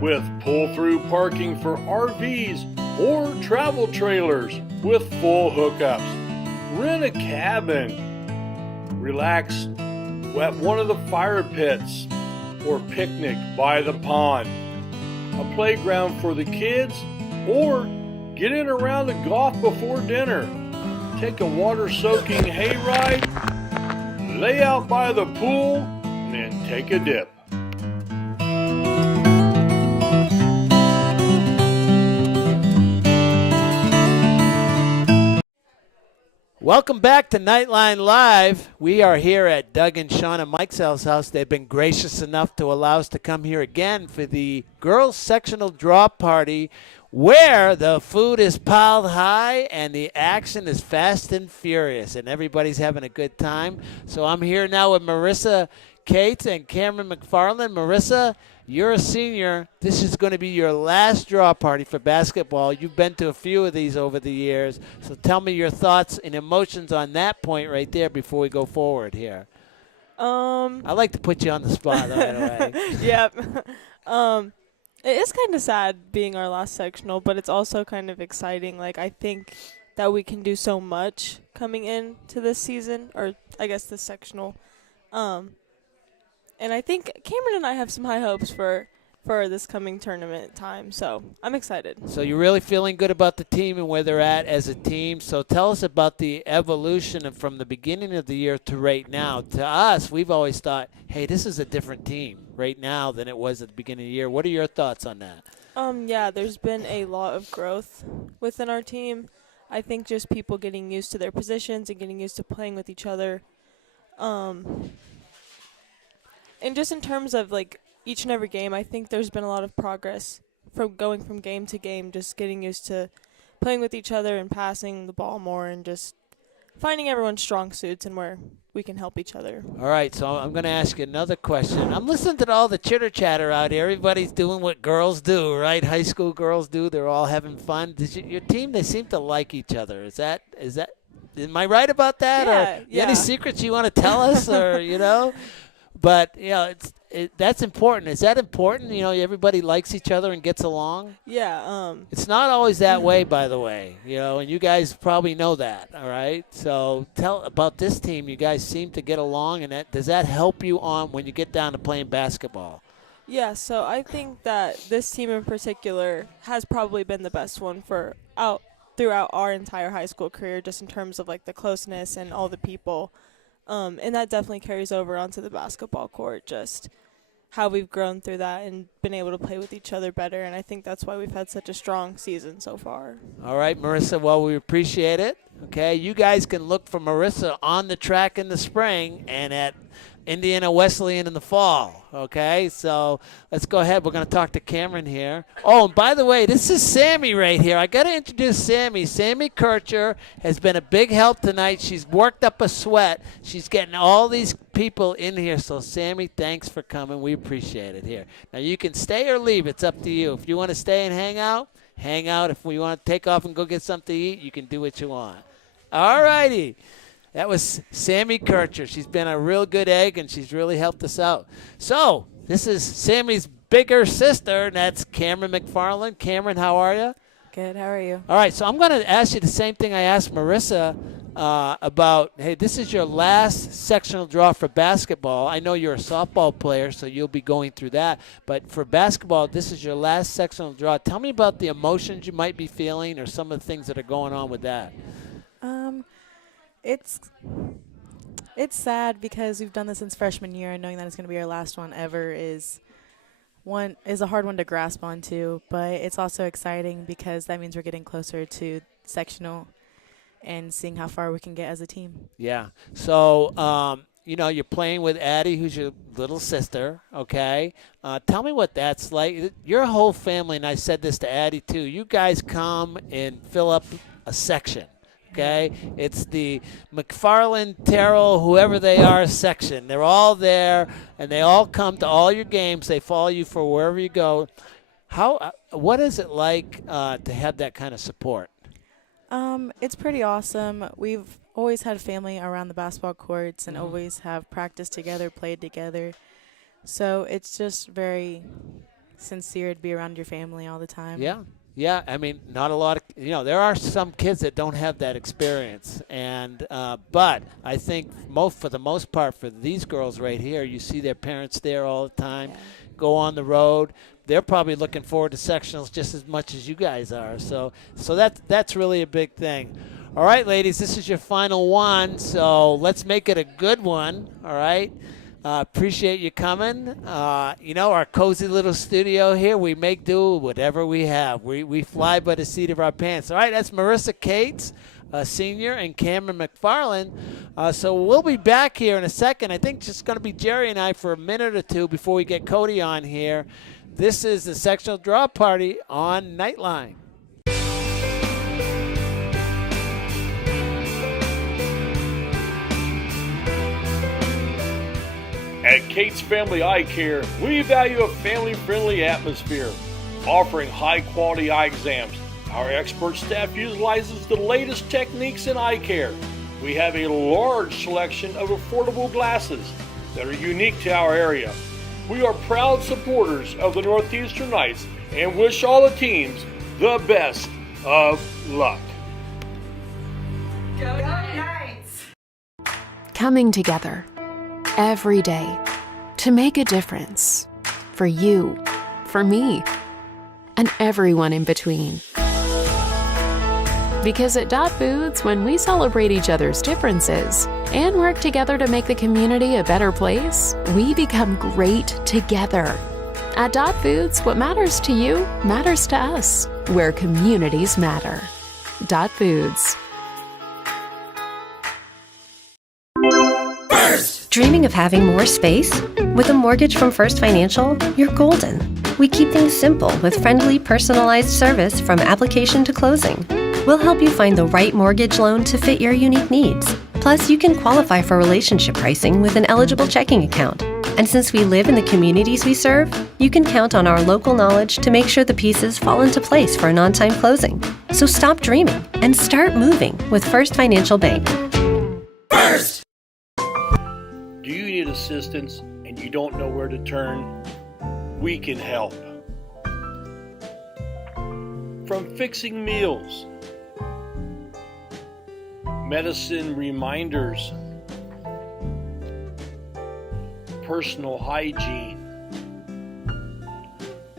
with pull-through parking for RVs or travel trailers with full hookups. Rent a cabin. Relax at one of the fire pits or picnic by the pond. A playground for the kids or get in around the golf before dinner. Take a water-soaking hayride, lay out by the pool, and then take a dip. Welcome back to Knightline Live. We are here at Doug and Shauna Mikesell's house. They've been gracious enough to allow us to come here again for the girls' sectional drop party where the food is piled high and the action is fast and furious and everybody's having a good time. So I'm here now with Marissa Cates and Cameron McFarland. Marissa, you're a senior. This is going to be your last draw party for basketball. You've been to a few of these over the years. So tell me your thoughts and emotions on that point right there before we go forward here. I like to put you on the spot right away. Yep. It is kind of sad being our last sectional, but it's also kind of exciting. Like, I think that we can do so much coming into this season, or I guess this sectional. And I think Cameron and I have some high hopes for this coming tournament time, so I'm excited. So you're really feeling good about the team and where they're at as a team. So tell us about the evolution from the beginning of the year to right now. To us, we've always thought, hey, this is a different team right now than it was at the beginning of the year. What are your thoughts on that? Yeah, there's been a lot of growth within our team. I think just people getting used to their positions and getting used to playing with each other. And just in terms of, like, each and every game, I think there's been a lot of progress from going from game to game, just getting used to playing with each other and passing the ball more and just finding everyone's strong suits and where we can help each other. All right, so I'm going to ask you another question. I'm listening to all the chitter-chatter out here. Everybody's doing what girls do, right? High school girls do. They're all having fun. Your team, they seem to like each other. Is that? Am I right about that? Yeah, or any secrets you want to tell us, or But that's important. Is that important? Everybody likes each other and gets along. Yeah. It's not always that way, by the way. And you guys probably know that. All right. So tell about this team. You guys seem to get along, and does that help you on when you get down to playing basketball? Yeah. So I think that this team in particular has probably been the best one throughout our entire high school career, just in terms of like the closeness and all the people. And that definitely carries over onto the basketball court, just how we've grown through that and been able to play with each other better. And I think that's why we've had such a strong season so far. All right, Marissa, well, we appreciate it. Okay, you guys can look for Marissa on the track in the spring and at Indiana Wesleyan in the fall. Okay, so let's go ahead. We're going to talk to Cameron here. Oh, and by the way, this is Sammy right here. I got to introduce Sammy. Sammy Kircher has been a big help tonight. She's worked up a sweat. She's getting all these people in here. So, Sammy, thanks for coming. We appreciate it here. Now, you can stay or leave. It's up to you. If you want to stay and hang out, hang out. If we want to take off and go get something to eat, you can do what you want. All righty. That was Sammy Kircher. She's been a real good egg, and she's really helped us out. So this is Sammy's bigger sister, and that's Cameron McFarland. Cameron, how are you? Good. How are you? All right, so I'm going to ask you the same thing I asked Marissa about, hey, this is your last sectional draw for basketball. I know you're a softball player, so you'll be going through that. But for basketball, this is your last sectional draw. Tell me about the emotions you might be feeling or some of the things that are going on with that. It's sad because we've done this since freshman year, and knowing that it's going to be our last one ever is a hard one to grasp onto. But it's also exciting because that means we're getting closer to sectional and seeing how far we can get as a team. Yeah. So you're playing with Addie, who's your little sister. Okay. Tell me what that's like. Your whole family, and I said this to Addie too. You guys come and fill up a section. Okay, it's the McFarland, Terrell, whoever they are section. They're all there, and they all come to all your games. They follow you for wherever you go. What is it like to have that kind of support? It's pretty awesome. We've always had family around the basketball courts and always have practiced together, played together. So it's just very sincere to be around your family all the time. Yeah. Yeah, I mean, not a lot of, there are some kids that don't have that experience. And, but I think for the most part, for these girls right here, you see their parents there all the time, go on the road. They're probably looking forward to sectionals just as much as you guys are. So that's really a big thing. All right, ladies, this is your final one. So let's make it a good one. All right. Appreciate you coming. Our cozy little studio here, we make do whatever we have. We fly by the seat of our pants. All right, that's Marissa Cates, senior, and Cameron McFarland. So we'll be back here in a second. I think it's just going to be Jerry and I for a minute or two before we get Cody on here. This is the sectional draw party on Knightline. At Kate's Family Eye Care, we value a family-friendly atmosphere, offering high-quality eye exams. Our expert staff utilizes the latest techniques in eye care. We have a large selection of affordable glasses that are unique to our area. We are proud supporters of the Northeastern Knights and wish all the teams the best of luck. Go Knights! Coming together every day to make a difference for you, for me, and everyone in between. Because at Dot Foods, when we celebrate each other's differences and work together to make the community a better place, we become great together. At Dot Foods, what matters to you matters to us, where communities matter. Dot Foods. Dreaming of having more space? With a mortgage from First Financial, you're golden. We keep things simple with friendly, personalized service from application to closing. We'll help you find the right mortgage loan to fit your unique needs. Plus, you can qualify for relationship pricing with an eligible checking account. And since we live in the communities we serve, you can count on our local knowledge to make sure the pieces fall into place for an on-time closing. So stop dreaming and start moving with First Financial Bank. First! Do you need assistance and you don't know where to turn? We can help. From fixing meals, medicine reminders, personal hygiene,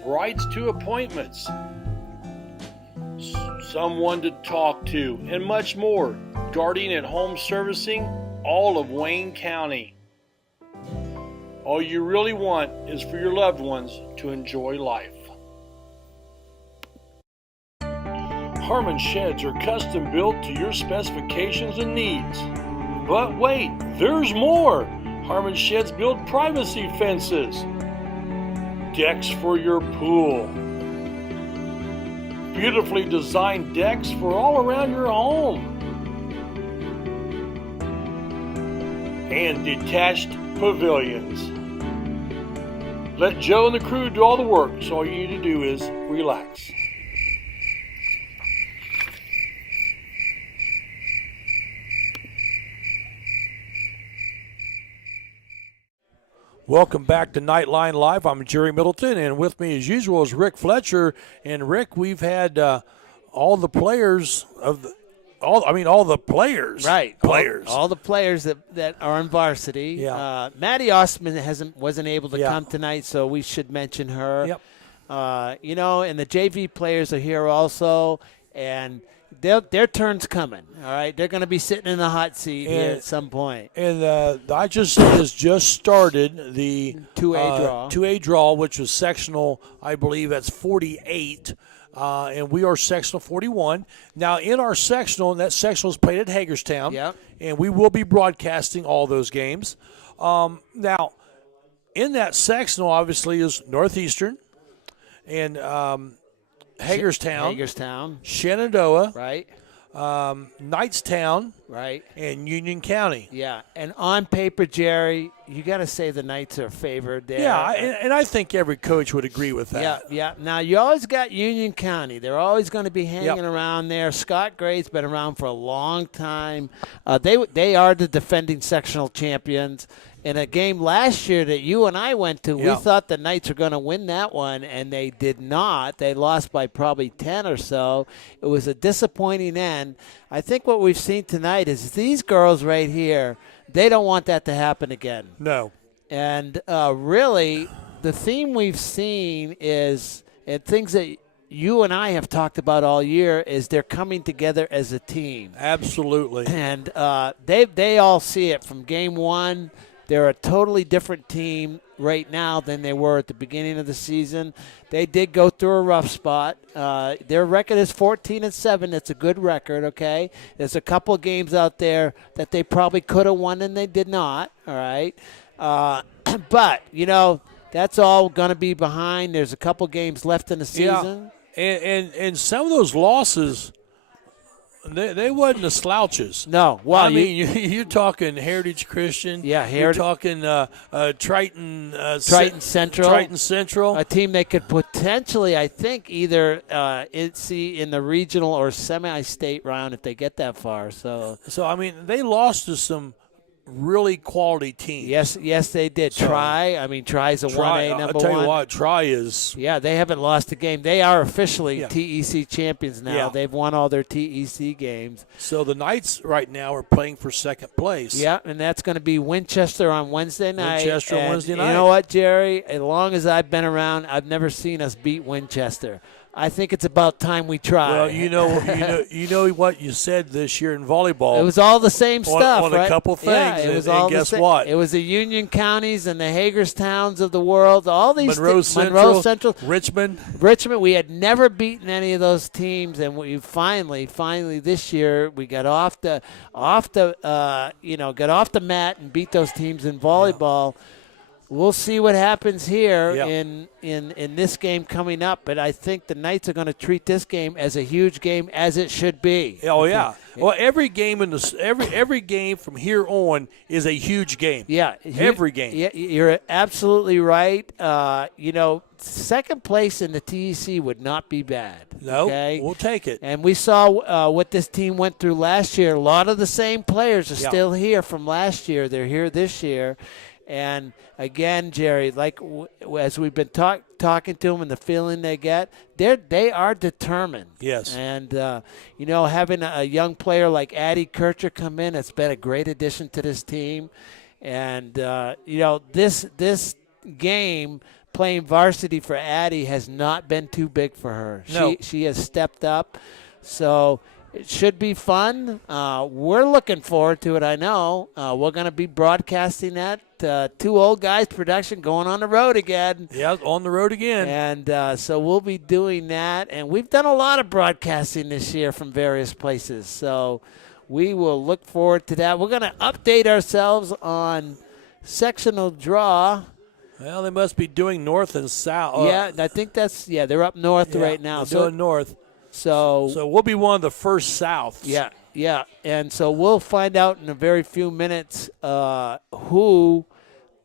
rides to appointments, someone to talk to, and much more. Guardian at Home Servicing, all of Wayne County. All you really want is for your loved ones to enjoy life. Harmon sheds are custom built to your specifications and needs. But wait, there's more! Harmon sheds build privacy fences, decks for your pool, beautifully designed decks for all around your home, and detached pavilions. Let Joe and the crew do all the work, so all you need to do is relax. Welcome back to Knightline Live. I'm Jerry Middleton, and with me as usual is Rick Fletcher. And Rick, we've had all the players of all the players, right? Players, all the players that are on varsity. Yeah. Maddie Ostman wasn't able to come tonight, so we should mention her. Yep. And the JV players are here also, and their turn's coming. All right, they're going to be sitting in the hot seat here at some point. And I just has just started the 2A draw. 2A draw, which was sectional. I believe that's 48. And we are sectional 41. Now, in our sectional, that sectional is played at Hagerstown. Yep. And we will be broadcasting all those games. Now, in that sectional, obviously, is Northeastern and Hagerstown, Shenandoah, right, Knightstown, right, and Union County. Yeah, and on paper, Jerry, you got to say the Knights are favored there. Yeah, and I think every coach would agree with that. Yeah. Now, you always got Union County. They're always going to be hanging around there. Scott Gray's been around for a long time. They are the defending sectional champions. In a game last year that you and I went to, we thought the Knights were going to win that one, and they did not. They lost by probably 10 or so. It was a disappointing end. I think what we've seen tonight is these girls right here, they don't want that to happen again. No. And really, the theme we've seen is, and things that you and I have talked about all year, is they're coming together as a team. Absolutely. And they all see it from game one. They're a totally different team right now than they were at the beginning of the season. They did go through a rough spot. Their record is 14-7. That's a good record, okay? There's a couple of games out there that they probably could have won and they did not, all right? But, that's all going to be behind. There's a couple games left in the season. Yeah. And some of those losses – They wasn't the slouches. No. Well, you're talking Heritage Christian. Yeah, you're talking Triton Central. Triton Central. A team that could potentially, I think, either see in the regional or semi-state round if they get that far. So they lost to some really quality teams. Yes, they did. Try's a 1A number one. I'll tell you what, Try is. Yeah, they haven't lost a game. They are officially TEC champions now. Yeah. They've won all their TEC games. So the Knights right now are playing for second place. Yeah, and that's going to be Winchester on Wednesday night. Wednesday night. You know what, Jerry? As long as I've been around, I've never seen us beat Winchester. I think it's about time we try. Well, you know what you said this year in volleyball. It was all the same stuff, on a couple things. Yeah, it was all guess what? It was the Union counties and the Hagerstowns of the world. All these Monroe Central, Richmond. We had never beaten any of those teams, and we finally this year we got off the mat and beat those teams in volleyball. Yeah. we'll see what happens here Yep. in this game coming up. But I think the Knights are going to treat this game as a huge game, as it should be. Oh yeah. Well, every game every game from here on is a huge game. Yeah, every game. Yeah, you're absolutely right. Second place in the TEC would not be bad. No, okay? We'll take it. And we saw what this team went through last year. A lot of the same players are Yeah. still here from last year. They're here this year. And again, Jerry, like as we've been talking to them and the feeling they get, they are determined. Yes. And having a young player like Addie Kircher come in, it's been a great addition to this team. And this game, playing varsity for Addie, has not been too big for her. No. She has stepped up. So it should be fun. We're looking forward to it, I know. We're going to be broadcasting that. Two Old Guys production going on the road again. Yeah, on the road again. And so we'll be doing that. And we've done a lot of broadcasting this year from various places. So we will look forward to that. We're going to update ourselves on sectional draw. Well, they must be doing north and south. Yeah, I think they're up north right now. They're doing north. So we'll be one of the first Souths. Yeah. And so we'll find out in a very few minutes who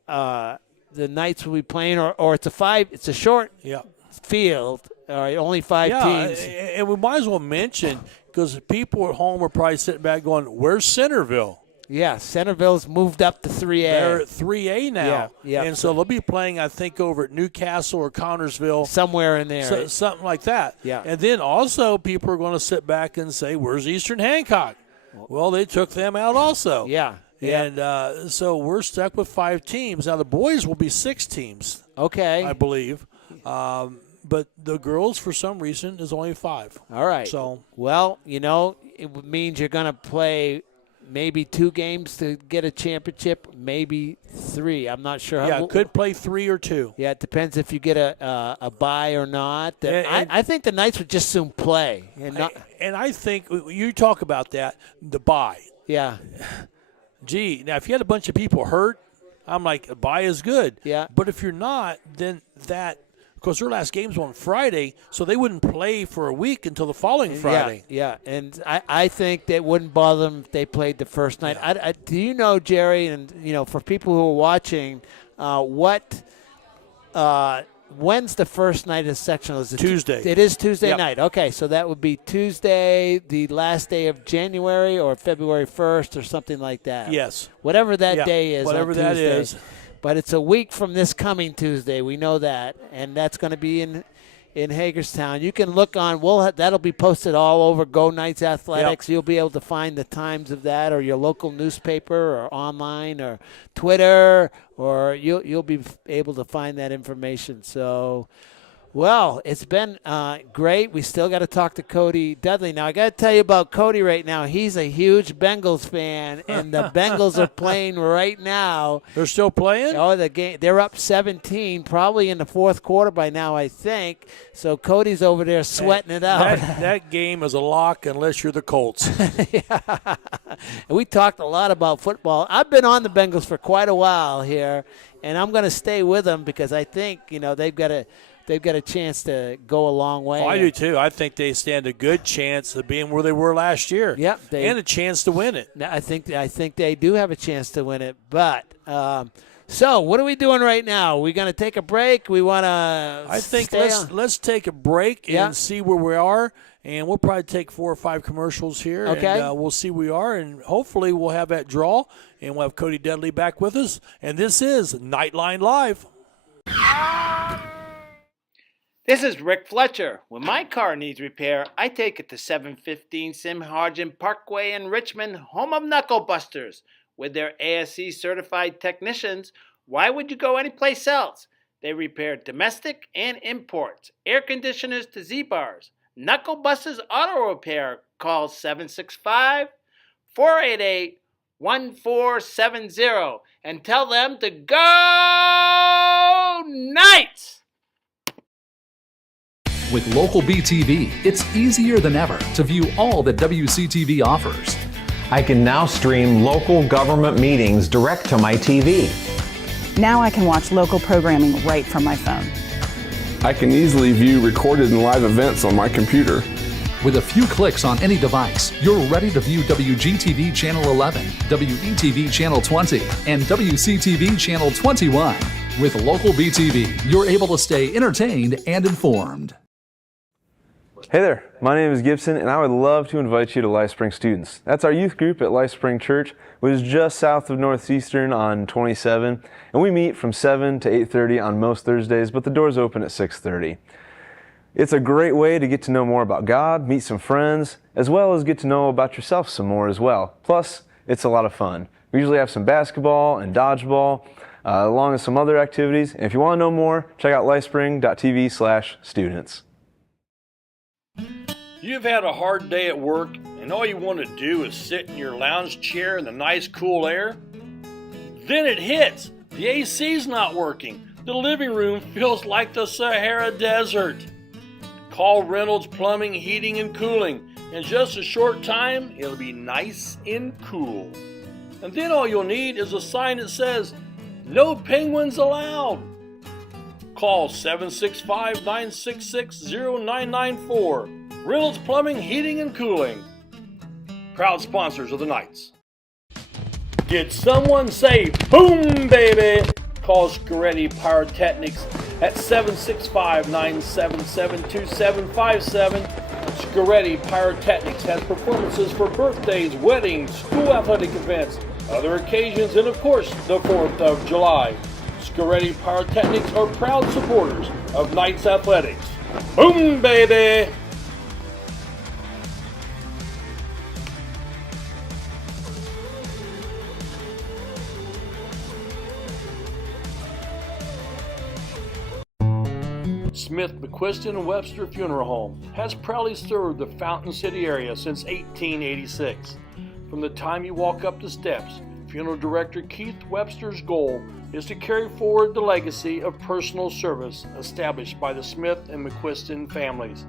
the Knights will be playing, or it's a short field. All right, only 5 teams. And we might as well mention, because people at home are probably sitting back going, "Where's Centerville?" Yeah, Centerville's moved up to 3A. They're at 3A now. Yeah. And so they'll be playing, I think, over at Newcastle or Connersville. Somewhere in there. Something like that. Yeah. And then also people are going to sit back and say, "Where's Eastern Hancock?" Well, they took them out also. Yeah. And so we're stuck with 5 teams. Now, the boys will be 6 teams. Okay. I believe. But the girls, for some reason, is only 5. All right. So, well, it means you're going to play maybe 2 games to get a championship, maybe 3. I'm not sure. Yeah, could play 3 or 2. Yeah, it depends if you get a bye or not. And I think the Knights would just soon play. And I think you talk about that, the bye. Yeah. Gee, now if you had a bunch of people hurt, I'm like, a bye is good. Yeah. But if you're not, then because their last game's on Friday, so they wouldn't play for a week until the following Friday. Yeah. And I think that wouldn't bother them if they played the first night. Yeah. Do you know, Jerry, and for people who are watching, when's the first night of sectional? Is it Tuesday? It is Tuesday night. Okay, so that would be Tuesday, the last day of January, or February 1st, or something like that. Yes. Whatever that day is. Whatever that is. But it's a week from this coming Tuesday. We know that, and that's going to be in Hagerstown. You can look on. That'll be posted all over Go Knights Athletics. Yep. You'll be able to find the times of that, or your local newspaper, or online, or Twitter, or you'll be able to find that information. So, well, it's been great. We still got to talk to Cody Dudley. Now, I got to tell you about Cody right now. He's a huge Bengals fan, and the Bengals are playing right now. They're still playing? Oh, the game. They're up 17, probably in the fourth quarter by now, I think. So Cody's over there sweating it out. That game is a lock unless you're the Colts. Yeah. And we talked a lot about football. I've been on the Bengals for quite a while here, and I'm going to stay with them because I think they've got a chance to go a long way. Oh, I do too. I think they stand a good chance of being where they were last year. Yep, and a chance to win it. I think they do have a chance to win it. But so what are we doing right now? Are we going to take a break? We want to. I think let's take a break and see where we are. And we'll probably take 4 or 5 commercials here. Okay. And we'll see where we are. And hopefully we'll have that draw. And we'll have Cody Dudley back with us. And this is Knightline Live. This is Rick Fletcher. When my car needs repair, I take it to 715 Simharjan Parkway in Richmond, home of Knuckle Busters. With their ASE certified technicians, why would you go anyplace else? They repair domestic and imports, air conditioners to Z-bars. Knuckle Busters Auto Repair. Call 765-488-1470 and tell them to go Knights! With local BTV, it's easier than ever to view all that WCTV offers. I can now stream local government meetings direct to my TV. Now I can watch local programming right from my phone. I can easily view recorded and live events on my computer. With a few clicks on any device, you're ready to view WGTV Channel 11, WETV Channel 20, and WCTV Channel 21. With local BTV, you're able to stay entertained and informed. Hey there, my name is Gibson, and I would love to invite you to LifeSpring Students. That's our youth group at LifeSpring Church, which is just south of Northeastern on 27, and we meet from 7 to 8:30 on most Thursdays, but the doors open at 6:30. It's a great way to get to know more about God, meet some friends, as well as get to know about yourself some more as well. Plus, it's a lot of fun. We usually have some basketball and dodgeball, along with some other activities. And if you want to know more, check out lifespring.tv/students. You've had a hard day at work, and all you want to do is sit in your lounge chair in the nice cool air? Then it hits! The AC's not working. The living room feels like the Sahara Desert. Call Reynolds Plumbing, Heating, and Cooling. In just a short time, it'll be nice and cool. And then all you'll need is a sign that says, "No penguins allowed." Call 765-966-0994. Reynolds Plumbing, Heating, and Cooling. Proud sponsors of the Knights. Did someone say boom, baby? Call Scoretti Pyrotechnics at 765-977-2757. Scoretti Pyrotechnics has performances for birthdays, weddings, school athletic events, other occasions, and of course, the 4th of July. Scoretti Pyrotechnics are proud supporters of Knights Athletics. Boom, baby! Smith, McQuiston, and Webster Funeral Home has proudly served the Fountain City area since 1886. From the time you walk up the steps, Funeral Director Keith Webster's goal is to carry forward the legacy of personal service established by the Smith and McQuiston families.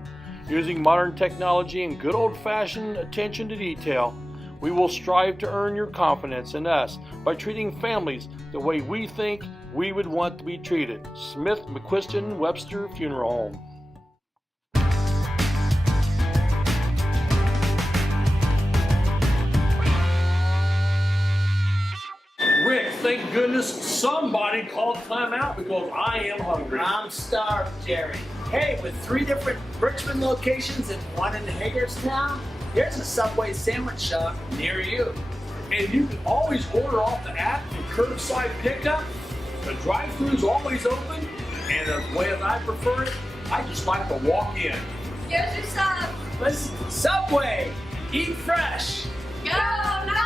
Using modern technology and good old-fashioned attention to detail, we will strive to earn your confidence in us by treating families the way we think we would want to be treated. Smith, McQuiston, Webster Funeral Home. Rick, thank goodness somebody called time out because I am hungry. I'm starved, Jerry. Hey, with 3 different Richmond locations and 1 in Hagerstown, there's a Subway sandwich shop near you. And you can always order off the app for curbside pickup. The drive-thru's always open, and the way that I prefer it, I just like to walk in. Here's your sub. Listen, Subway, eat fresh. Go Knights!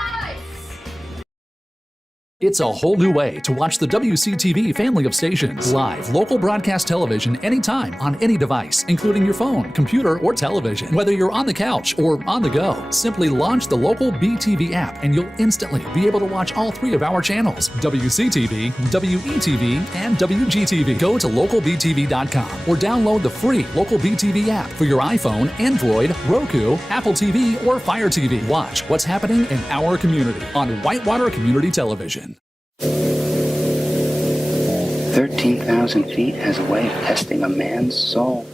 It's a whole new way to watch the WCTV family of stations. Live, local broadcast television anytime, on any device, including your phone, computer, or television. Whether you're on the couch or on the go, simply launch the local BTV app and you'll instantly be able to watch all 3 of our channels, WCTV, WETV, and WGTV. Go to localbtv.com or download the free Local BTV app for your iPhone, Android, Roku, Apple TV, or Fire TV. Watch what's happening in our community on Whitewater Community Television. 13,000 feet has a way of testing a man's soul.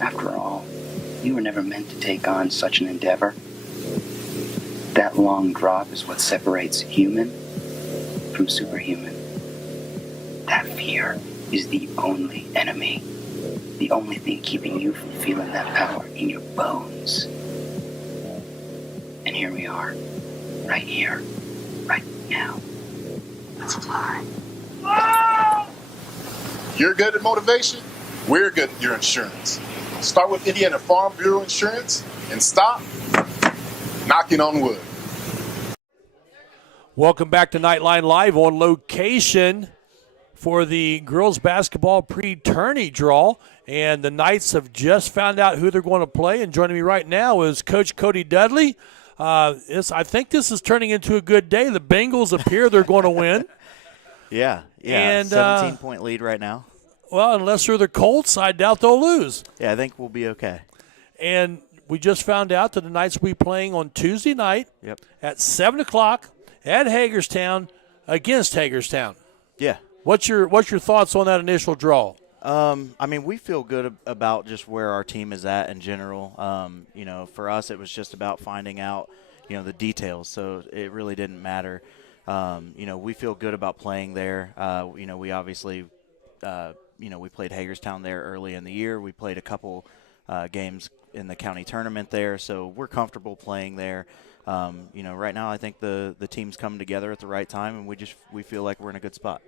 After all, you were never meant to take on such an endeavor. That long drop is what separates human from superhuman. That fear is the only enemy, the only thing keeping you from feeling that power in your bones. And here we are, right here, right now. Let's fly. You're good at motivation, we're good at your insurance. Start with Indiana Farm Bureau Insurance and stop knocking on wood. Welcome back to Knightline Live on location for the girls basketball pre-tourney draw. And the Knights have just found out who they're going to play. And joining me right now is Coach Cody Dudley. I think this is turning into a good day. The Bengals appear they're going to win. Yeah. And 17-point lead right now. Well, unless they're the Colts, I doubt they'll lose. Yeah, I think we'll be okay. And we just found out that the Knights will be playing on Tuesday night at 7 o'clock at Hagerstown against Hagerstown. Yeah. What's your thoughts on that initial draw? I mean, we feel good about just where our team is at in general. For us, it was just about finding out, the details. So it really didn't matter. We feel good about playing there. We obviously, we played Hagerstown there early in the year. We played a couple games in the county tournament there. So we're comfortable playing there. Right now I think the team's coming together at the right time, and we feel like we're in a good spot.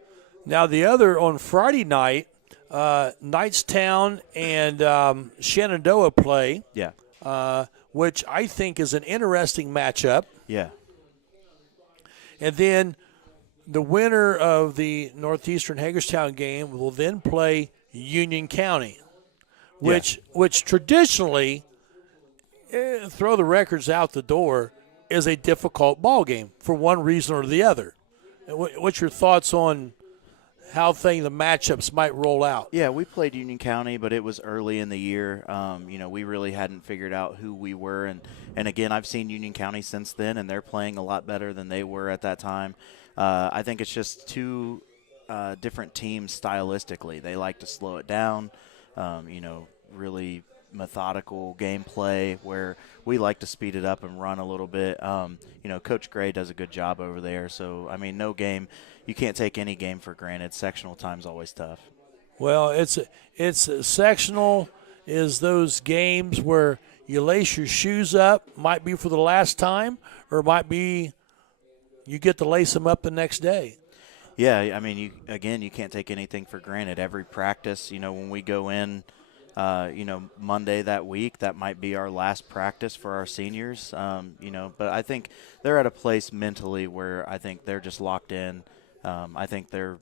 Now on Friday night, Knightstown and Shenandoah play. Yeah. Which I think is an interesting matchup. Yeah. And then the winner of the Northeastern Hagerstown game will then play Union County, which traditionally, throw the records out the door, is a difficult ball game for one reason or the other. What's your thoughts on how the matchups might roll out? Yeah, we played Union County, but it was early in the year. We really hadn't figured out who we were. And again, I've seen Union County since then, and they're playing a lot better than they were at that time. I think it's just two different teams stylistically. They like to slow it down, really methodical gameplay, where we like to speed it up and run a little bit. Coach Gray does a good job over there. So, I mean, no game – you can't take any game for granted. Sectional time's always tough. Well, it's sectional is those games where you lace your shoes up, might be for the last time, or it might be you get to lace them up the next day. Yeah, I mean, you can't take anything for granted. Every practice, when we go in, Monday that week, that might be our last practice for our seniors, but I think they're at a place mentally where I think they're just locked in. I think they're,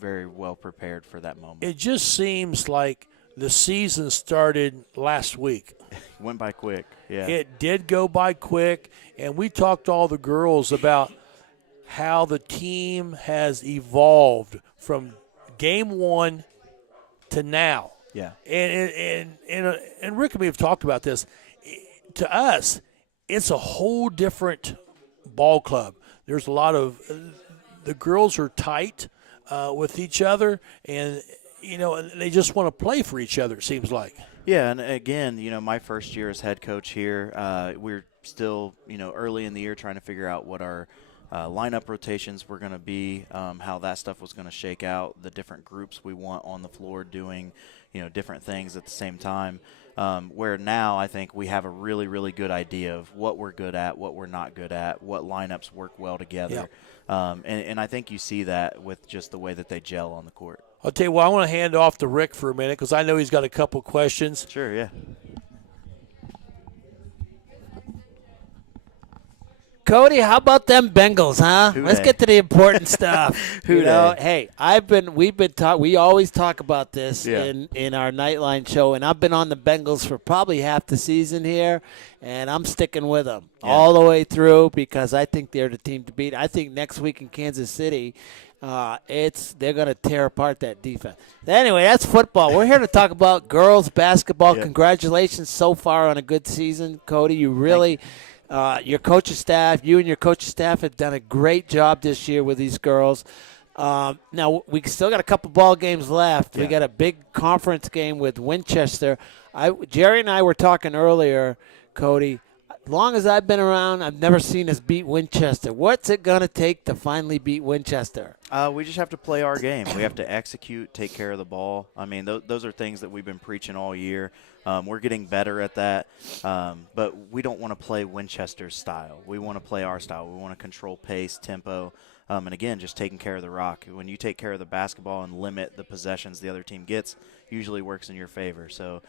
very well prepared for that moment. It just seems like the season started last week. Went by quick, yeah. It did go by quick, and we talked to all the girls about how the team has evolved from game one to now. Yeah. And Rick and me have talked about this. To us, it's a whole different ball club. There's a lot of the girls are tight with each other, and they just want to play for each other. It seems like. Yeah, and again, my first year as head coach here, we're still early in the year trying to figure out what our lineup rotations were going to be, how that stuff was going to shake out, the different groups we want on the floor doing different things at the same time. Where now I think we have a really, really good idea of what we're good at, what we're not good at, what lineups work well together. Yeah. And I think you see that with just the way that they gel on the court. I'll tell you what, I want to hand off to Rick for a minute because I know he's got a couple questions. Sure, yeah. Cody, how about them Bengals, huh? Let's get to the important stuff. Hey, we always talk about this in our Knightline show, and I've been on the Bengals for probably half the season here, and I'm sticking with them all the way through because I think they're the team to beat. I think next week in Kansas City, they're going to tear apart that defense. Anyway, that's football. We're here to talk about girls basketball. Yeah. Congratulations so far on a good season, Cody. You really – your coaching staff, you and your coaching staff have done a great job this year with these girls. Now, we still got a couple ball games left. Yeah. We got a big conference game with Winchester. Jerry and I were talking earlier, Cody. As long as I've been around, I've never seen us beat Winchester. What's it going to take to finally beat Winchester? We just have to play our game. We have to execute, take care of the ball. I mean, those are things that we've been preaching all year. We're getting better at that, but we don't want to play Winchester's style. We want to play our style. We want to control pace, tempo, and, again, just taking care of the rock. When you take care of the basketball and limit the possessions the other team gets, usually works in your favor. So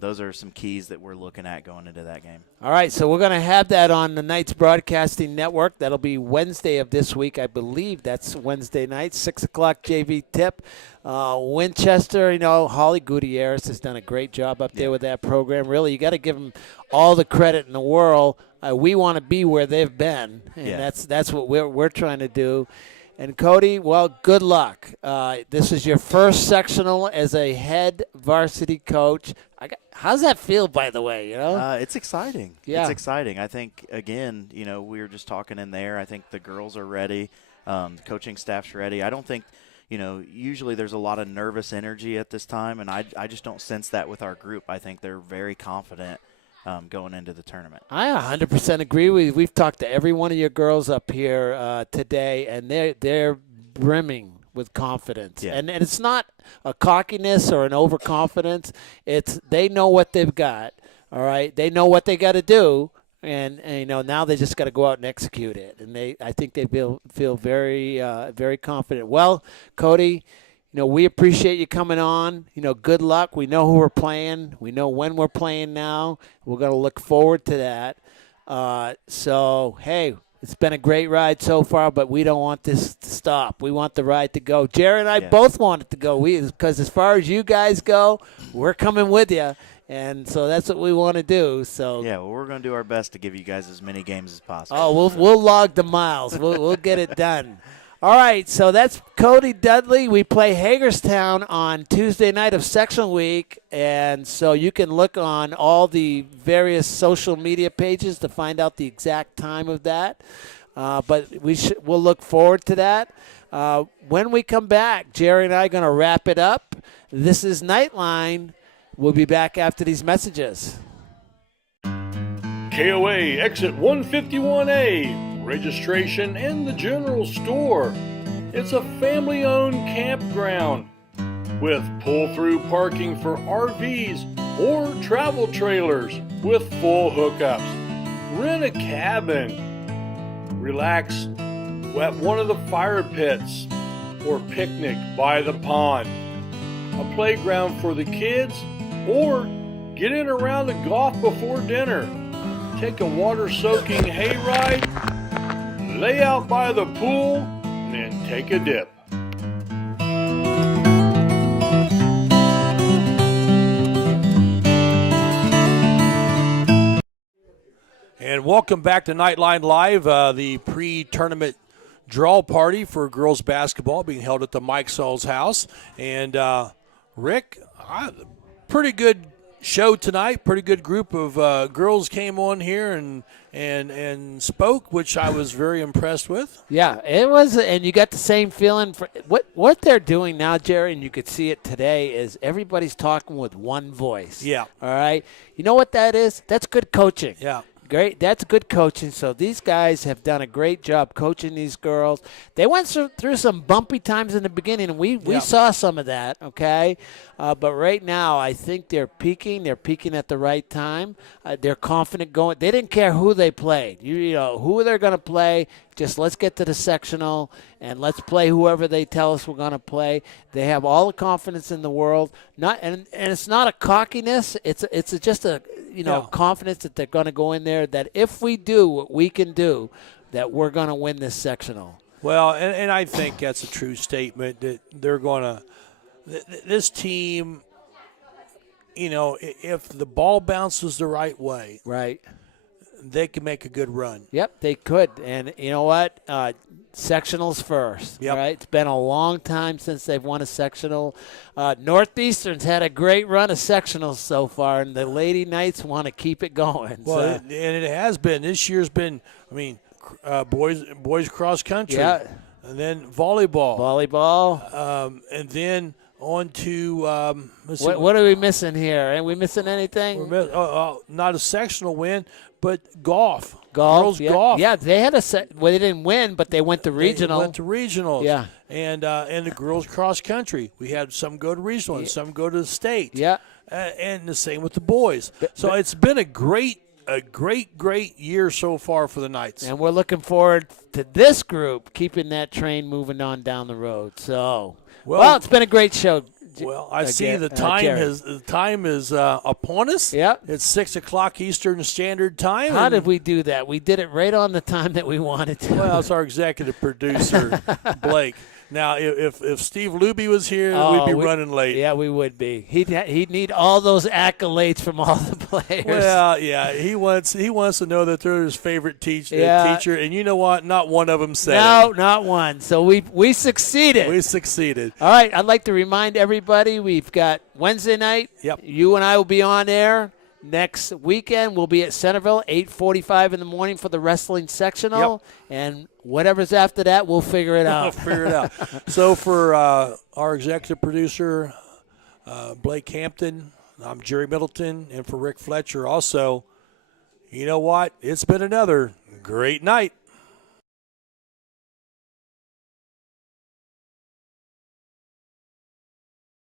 those are some keys that we're looking at going into that game. All right, so we're going to have that on the Knights Broadcasting Network. That'll be Wednesday of this week. I believe that's Wednesday night, 6 o'clock JV tip. Winchester, Holly Gutierrez has done a great job up there with that program. Really, you got to give them all the credit in the world. We want to be where they've been, and that's what we're trying to do. And, Cody, well, good luck. This is your first sectional as a head varsity coach. How's that feel, by the way? It's exciting. Yeah. It's exciting. I think, again, we were just talking in there. I think the girls are ready. The coaching staff's ready. I don't think, usually there's a lot of nervous energy at this time, and I just don't sense that with our group. I think they're very confident going into the tournament. I 100% agree with you. We've talked to every one of your girls up here today, and they're brimming with confidence. Yeah. And it's not a cockiness or an overconfidence. It's they know what they've got, all right? They know what they got to do, and now they just got to go out and execute it. And I think they feel very very confident. Well, Cody, we appreciate you coming on. Good luck. We know who we're playing. We know when we're playing now. We're going to look forward to that. So, hey, it's been a great ride so far, but we don't want this to stop. We want the ride to go. Jared and I both want it to go because as far as you guys go, we're coming with you. And so that's what we want to do. So yeah, well, we're going to do our best to give you guys as many games as possible. Oh, we'll log the miles. We'll get it done. All right, so that's Cody Dudley. We play Hagerstown on Tuesday night of sectional week, and so you can look on all the various social media pages to find out the exact time of that. But we'll look forward to that. When we come back, Jerry and I are going to wrap it up. This is Knightline. We'll be back after these messages. KOA Exit 151A. Registration and the general store. It's a family-owned campground with pull-through parking for RVs or travel trailers with full hookups. Rent a cabin. Relax at one of the fire pits or picnic by the pond. A playground for the kids or get in around the golf before dinner. Take a water-soaking hayride. Lay out by the pool, and then take a dip. And welcome back to Knightline Live, the pre-tournament draw party for girls basketball being held at the Mike Saul's house. And Rick, pretty good show tonight. Pretty good group of girls came on here and spoke, which I was very impressed with. Yeah, it was, and you got the same feeling for what they're doing now, Jerry, and you could see it today, is everybody's talking with one voice. Yeah. All right? You know what that is? That's good coaching. Yeah. Great. That's good coaching. So these guys have done a great job coaching these girls. They went through some bumpy times in the beginning, and we saw some of that, okay? But right now, I think they're peaking. They're peaking at the right time. They're confident going. They didn't care who they played. You know, who they're going to play. Just let's get to the sectional, and let's play whoever they tell us we're going to play. They have all the confidence in the world. And it's not a cockiness. It's just a confidence that they're going to go in there, that if we do what we can do, that we're going to win this sectional. Well, and I think that's a true statement, that they're going to – this team, if the ball bounces the right way, right, they can make a good run. Yep, they could. And you know what? Sectionals first. Yep. Right? It's been a long time since they've won a sectional. Northeastern's had a great run of sectionals so far, and the Lady Knights want to keep it going. Well, and it has been. This year's been, boys cross country. Yeah. And then volleyball. And then on to what are we missing here? Are we missing anything? Not a sectional win, but golf. Golf. Golf. Yeah, they had they didn't win, but they went to regional. They went to regionals. Yeah. And the girls cross country. We had some go to regional and some go to the state. Yeah. And the same with the boys. So it's been a great year so far for the Knights. And we're looking forward to this group keeping that train moving on down the road. So, well it's been a great show. Well, I see the time is upon us. Yep. It's 6 o'clock Eastern Standard Time. How did we do that? We did it right on the time that we wanted to. Well, it's our executive producer, Blake. Now, if Steve Luby was here, we'd be running late. Yeah, we would be. He'd need all those accolades from all the players. Well, yeah, he wants to know that they're his favorite teacher, and you know what? Not one of them said it. No, not one. So we succeeded. We succeeded. All right, I'd like to remind everybody we've got Wednesday night. Yep. You and I will be on air. Next weekend, we'll be at Centerville, 8:45 in the morning for the wrestling sectional. And whatever's after that, we'll figure it out. We'll figure it out. So for our executive producer, Blake Hampton, I'm Jerry Middleton, and for Rick Fletcher also, you know what? It's been another great night.